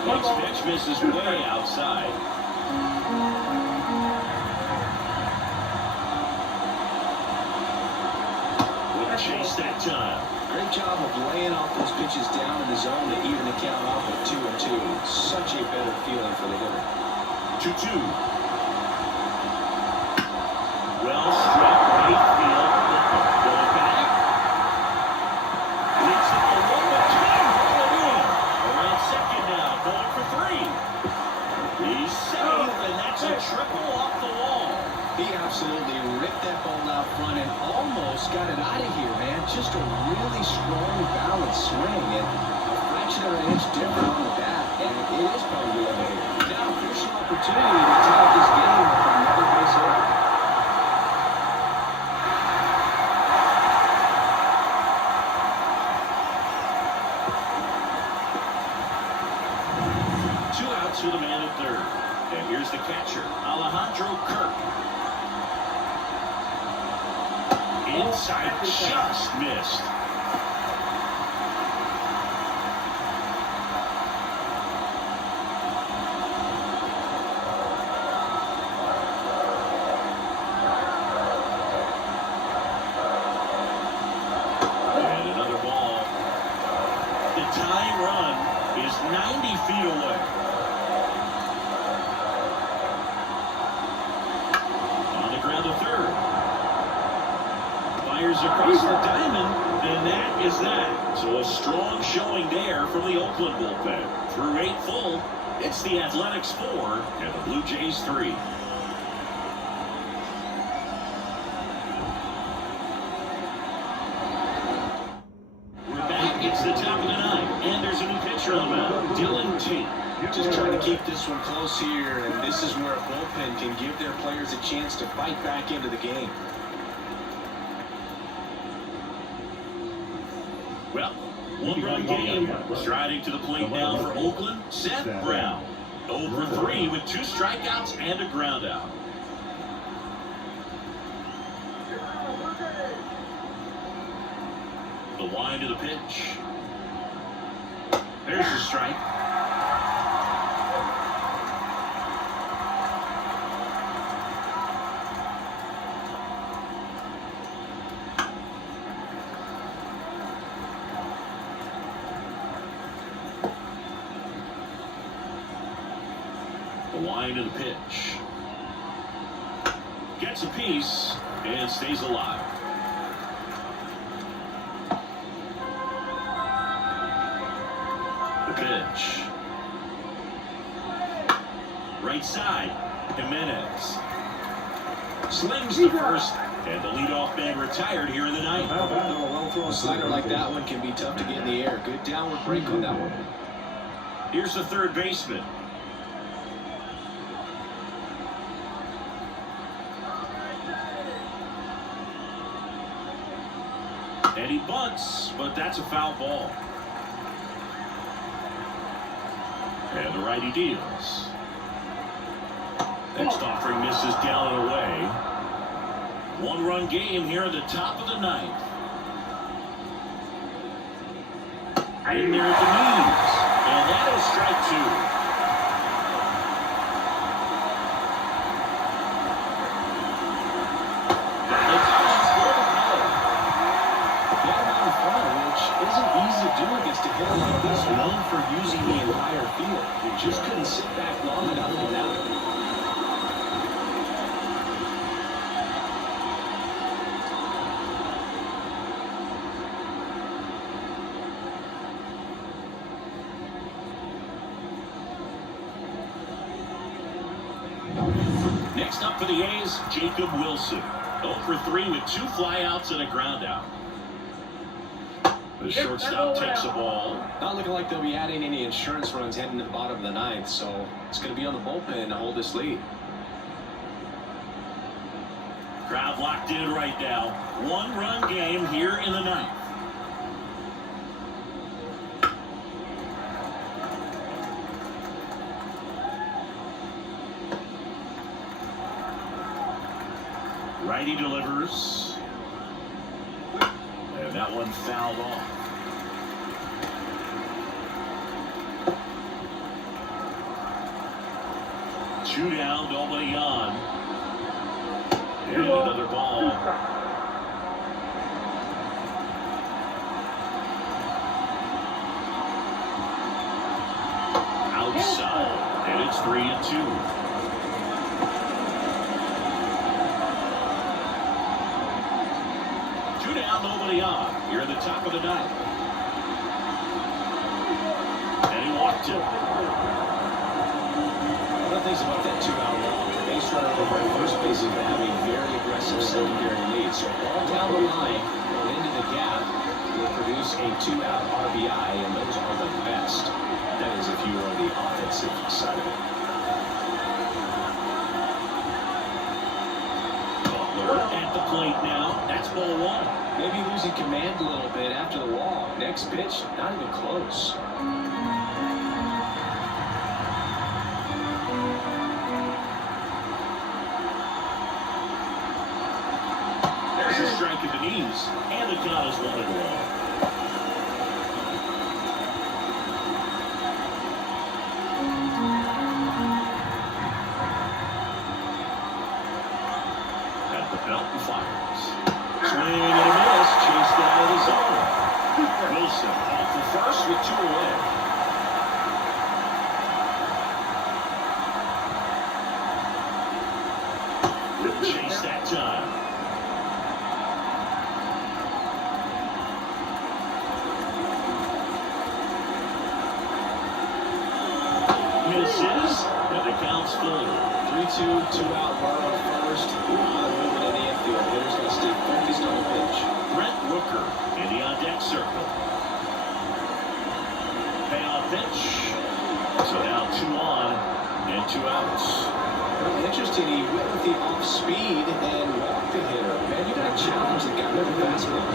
Next pitch misses way outside. With a chase that time. Great job of laying off those pitches down in the zone to even the count off at 2-2. Such a better feeling for the hitter. 2-2. Well struck right field. Going back. Leads it for 1-2. Around second now. Going for 3. He's safe, and that's a triple off the wall. He absolutely ripped that ball out front and almost got it out of here, man. Just a really strong, balanced swing, and a fraction of an inch different on the bat, and it is probably over here. Now, here's an opportunity to tie this game with another base hit. Two outs with a man at third. And here's the catcher, Alejandro Kirk. Inside, just missed. And another ball. The tying run is 90 feet away. On the ground to third. Fires across the diamond, and that is that. So a strong showing there from the Oakland bullpen. Through 8 full, it's the Athletics 4 and the Blue Jays 3. We're back. It's the top of the 9th, and there's a new pitcher on the mound, Dylan Tate. Just trying to keep this one close here, and this is where a bullpen can give their players a chance to fight back into the game. Well, 1-run game. Striding to the plate now for Oakland, Seth Brown. 0 for 3 with 2 strikeouts and a ground out. The wind of the pitch. There's the strike. The wind of the pitch. Gets a piece and stays alive. The pitch. Right side. Jimenez. Slings the first, and the leadoff man retired here in the 9th. A slider like that one can be tough to get in the air. Good downward break on that one. Here's the third baseman. And he bunts, but that's a foul ball. And the righty deals. Next offering misses down and away. 1-run game here at the top of the 9th. In there at the knees. strike two. Isn't easy to do against a hitter like this, known for using the entire field. You just couldn't sit back long enough on that one. Next up for the A's, Jacob Wilson. 0 for 3 with 2 flyouts and a groundout. The shortstop takes the ball. Not looking like they'll be adding any insurance runs heading to the bottom of the ninth, so it's going to be on the bullpen to hold this lead. Crowd locked in right now. 1-run game here in the ninth. Righty delivers. And that one fouled off. Two down, nobody on. And another ball. Outside. And it's 3-2. Nobody on. You're at the top of the ninth. And he walked him. One of the things about that 2-out walk, the base runner over at first base is going to have a very aggressive secondary lead. So all down the line, going into the gap, will produce a 2-out RBI, and those are the best. That is if you are the offensive side of it. Butler at the plate now. That's ball one. Maybe losing command a little bit after the walk. Next pitch, not even close. There's a strike at the knees, and the count is 1-1. At the belt and fires. Swing and a miss, chased out of the zone. Wilson off the first with 2 away. Didn't chase that time. Misses, and the count's full. 3-2, 2-out runner on first. Not moving in the infield. Hitter's going to stay focused on the pitch. Brent Rooker in the on-deck circle. Payoff pitch. So now 2 on and 2 outs. Well, interesting, he went with the off-speed and walked the hitter. Man, you got to challenge the guy with the fastball.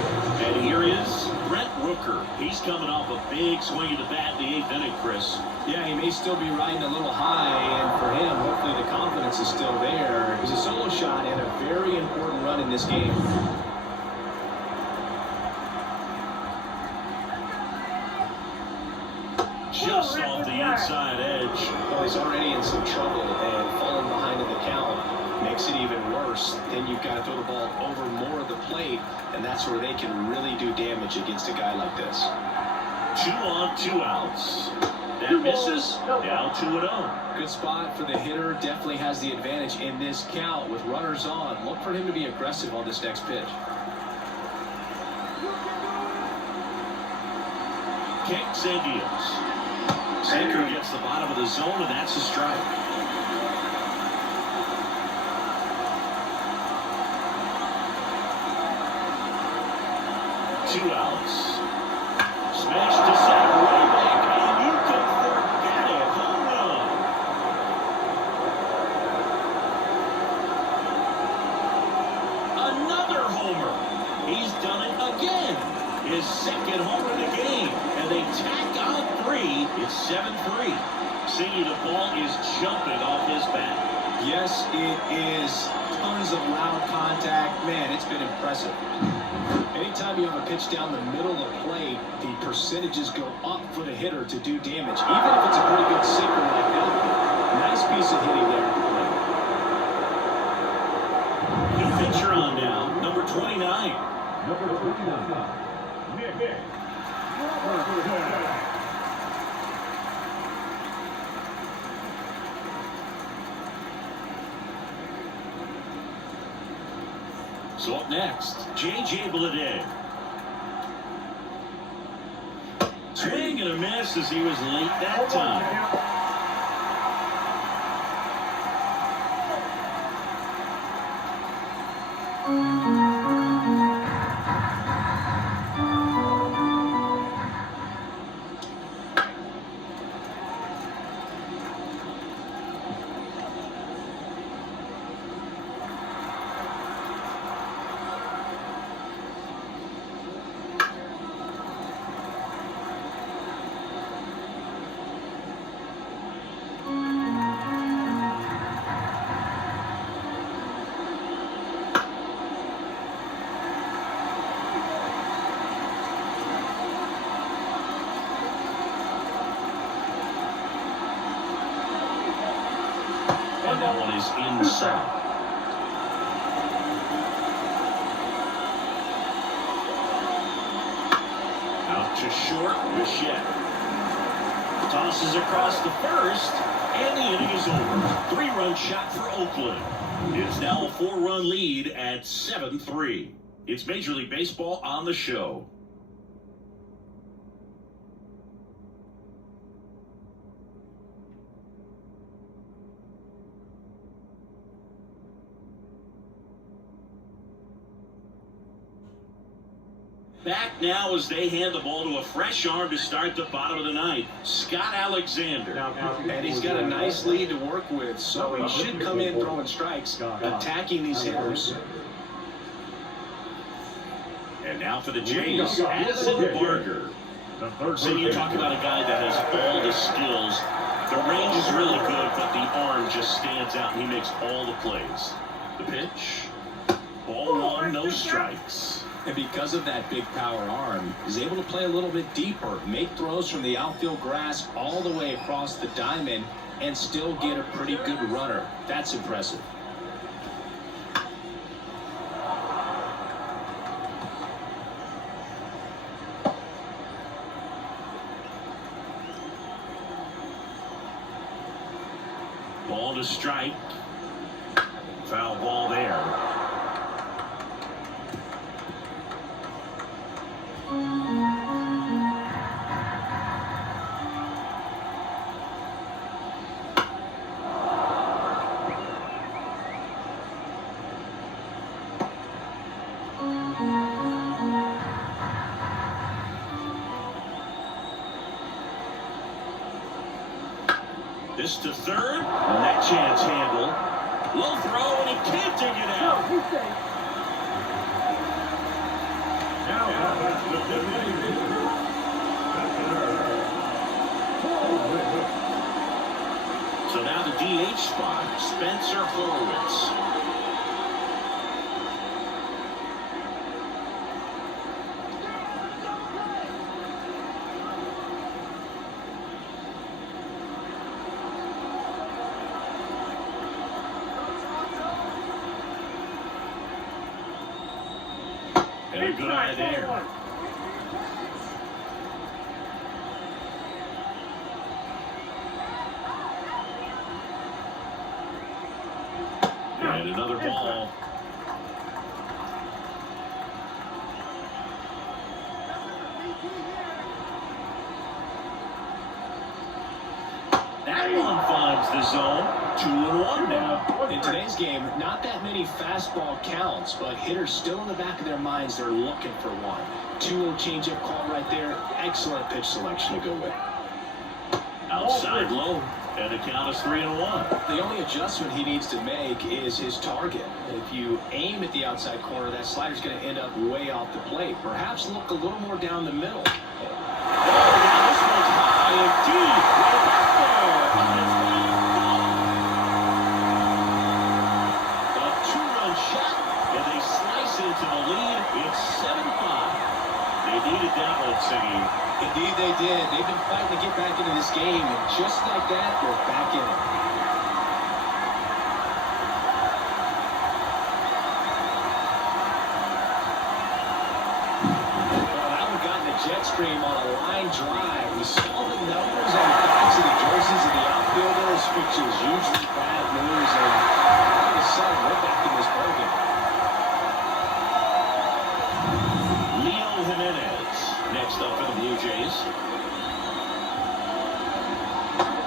And here is Brent Rooker. He's coming off a big swing of the bat in the 8th inning, Chris. Yeah, he may still be riding a little high, and for him, hopefully the confidence is still there. It was a solo shot and a very important run in this game. Just off the inside edge. Well, he's already in some trouble, and falling behind in the count makes it even worse. Then you've got to throw the ball over more of the plate, and that's where they can really do damage against a guy like this. 2 on, 2 outs. That misses. Now 2-0. Good spot for the hitter. Definitely has the advantage in this count with runners on. Look for him to be aggressive on this next pitch. Kicks and deals. Sinker gets the bottom of the zone, and that's a strike. Two outs. Smash to center, way back, and you can forget it. Home run. Another homer. He's done it again. His second homer of the game, and they tack on 3. It's 7-3. See, the ball is jumping off his bat. Yes, it is. Tons of loud contact. Man, it's been impressive. Anytime you have a pitch down the middle of the plate, the percentages go up for the hitter to do damage, even if it's a pretty good sinker like that. Nice piece of hitting there. New pitcher on now, number 29. So up next, J.J. Bleday. Swing and a miss as he was late that time. And that one is inside. Out to short, Bichette. Tosses across the first, and the inning is over. 3-run shot for Oakland. It's now a 4-run lead at 7-3. It's Major League Baseball on the show. Back now as they hand the ball to a fresh arm to start the bottom of the ninth, Scott Alexander. And he's got a nice lead to work with, so he should come in throwing strikes, attacking these hitters. And now for the Jays, Addison Barger. So you talk about a guy that has all the skills. The range is really good, but the arm just stands out, and he makes all the plays. The pitch, ball one, no strikes. And because of that big power arm, he's able to play a little bit deeper, make throws from the outfield grass all the way across the diamond, and still get a pretty good runner. That's impressive. Ball to strike. Foul ball there. This to third, and that chance handle. Low throw, and he can't dig it out. So now the DH spot, Spencer Horwitz. And a good eye there. And another ball. That one finds the zone. 2-1 now. In today's game, not that many fastball counts, but hitters still in the back of their minds, they're looking for one. 2-0 changeup call right there. Excellent pitch selection to go with. Outside low, and the count is 3-1. The only adjustment he needs to make is his target. If you aim at the outside corner, that slider's going to end up way off the plate. Perhaps look a little more down the middle. Oh, this one's high and deep. Right back there. A 2-run shot, and they slice into the lead. It's 7-3. into this game, and just like that, they're back in it. Jet stream on a line drive. We saw the numbers on the backs of the jerseys of the outfielders, which is usually bad news, and all of a sudden we're back in this ballgame. Leo Jimenez next up for the Blue Jays.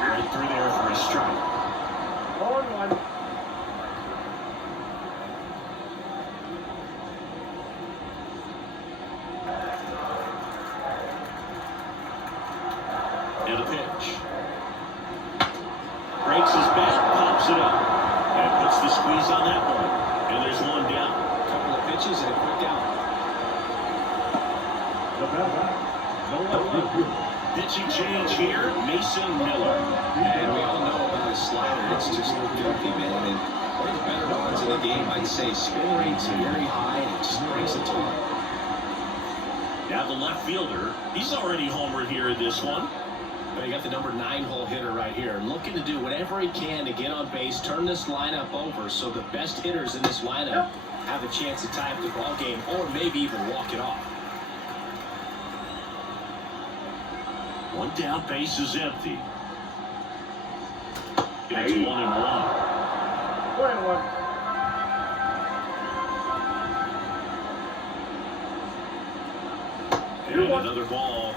Right through there for a strike. 0-1. And a pitch. Breaks his bat, pops it up, and puts the squeeze on that one. And there's one down. A couple of pitches and a quick out. Pitching change here, Mason Miller. And we all know about his slider. It's just filthy, man. And one of the better ones in the game, I'd say. Spin rate's very high, and it just brings it to him. Now the left fielder, he's already homered here in this one. But you got the number 9-hole hitter right here, looking to do whatever he can to get on base, turn this lineup over so the best hitters in this lineup have a chance to tie up the ball game or maybe even walk it off. One down, base is empty. It's 1-1. 1-1. And another ball.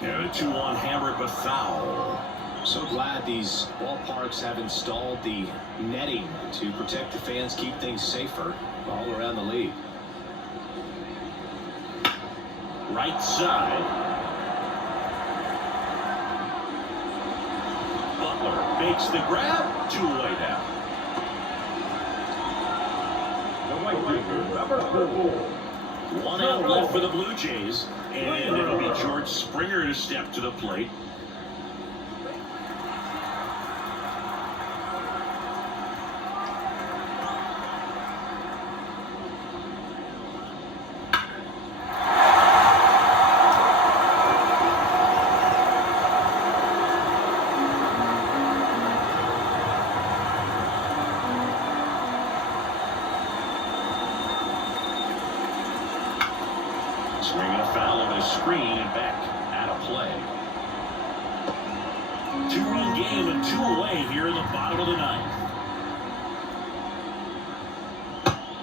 And a 2-1 hammer, but foul. So glad these ballparks have installed the netting to protect the fans, keep things safer all around the league. Right side. Butler makes the grab. 2-away now. Number 4. One out left for the Blue Jays. And it'll be George Springer to step to the plate. Swinging a foul on a screen and back out of play. 2-run game and 2 away here in the bottom of the ninth.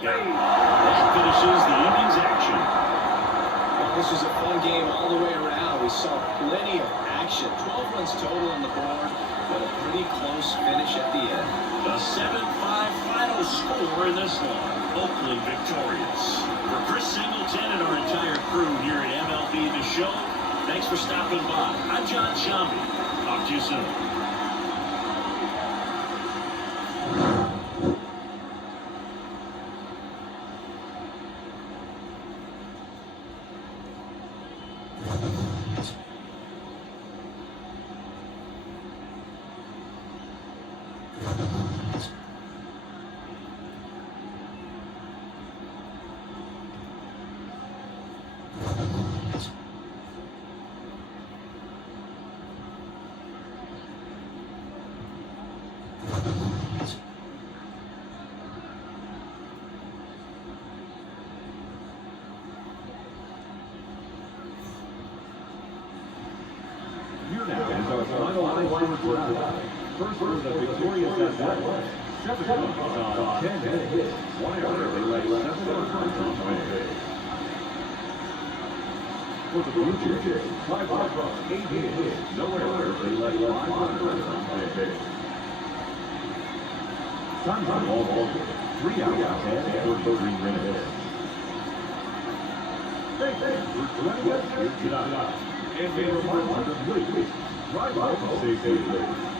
That finishes the evening's action. Well, this was a fun game all the way around. We saw plenty of action. 12 runs total on the board, but a pretty close finish at the end. The 7-5 final score in this one. Oakland victorious. For Chris Singleton and our entire crew here at MLB The Show, thanks for stopping by. I'm John Shambi. Talk to you soon. Here now is our final line score round. First for the victorious Athletics. 7 runs on 10 hits. 1 error. They lay 7 runs on base. For the Blue Jays, 5 runs, 8 hits. No errors. They lay 5 runs on base. Time's on all over. 3 outs and 33 minutes. Thanks for joining us here tonight. And we remind you to please drive out and stay safe.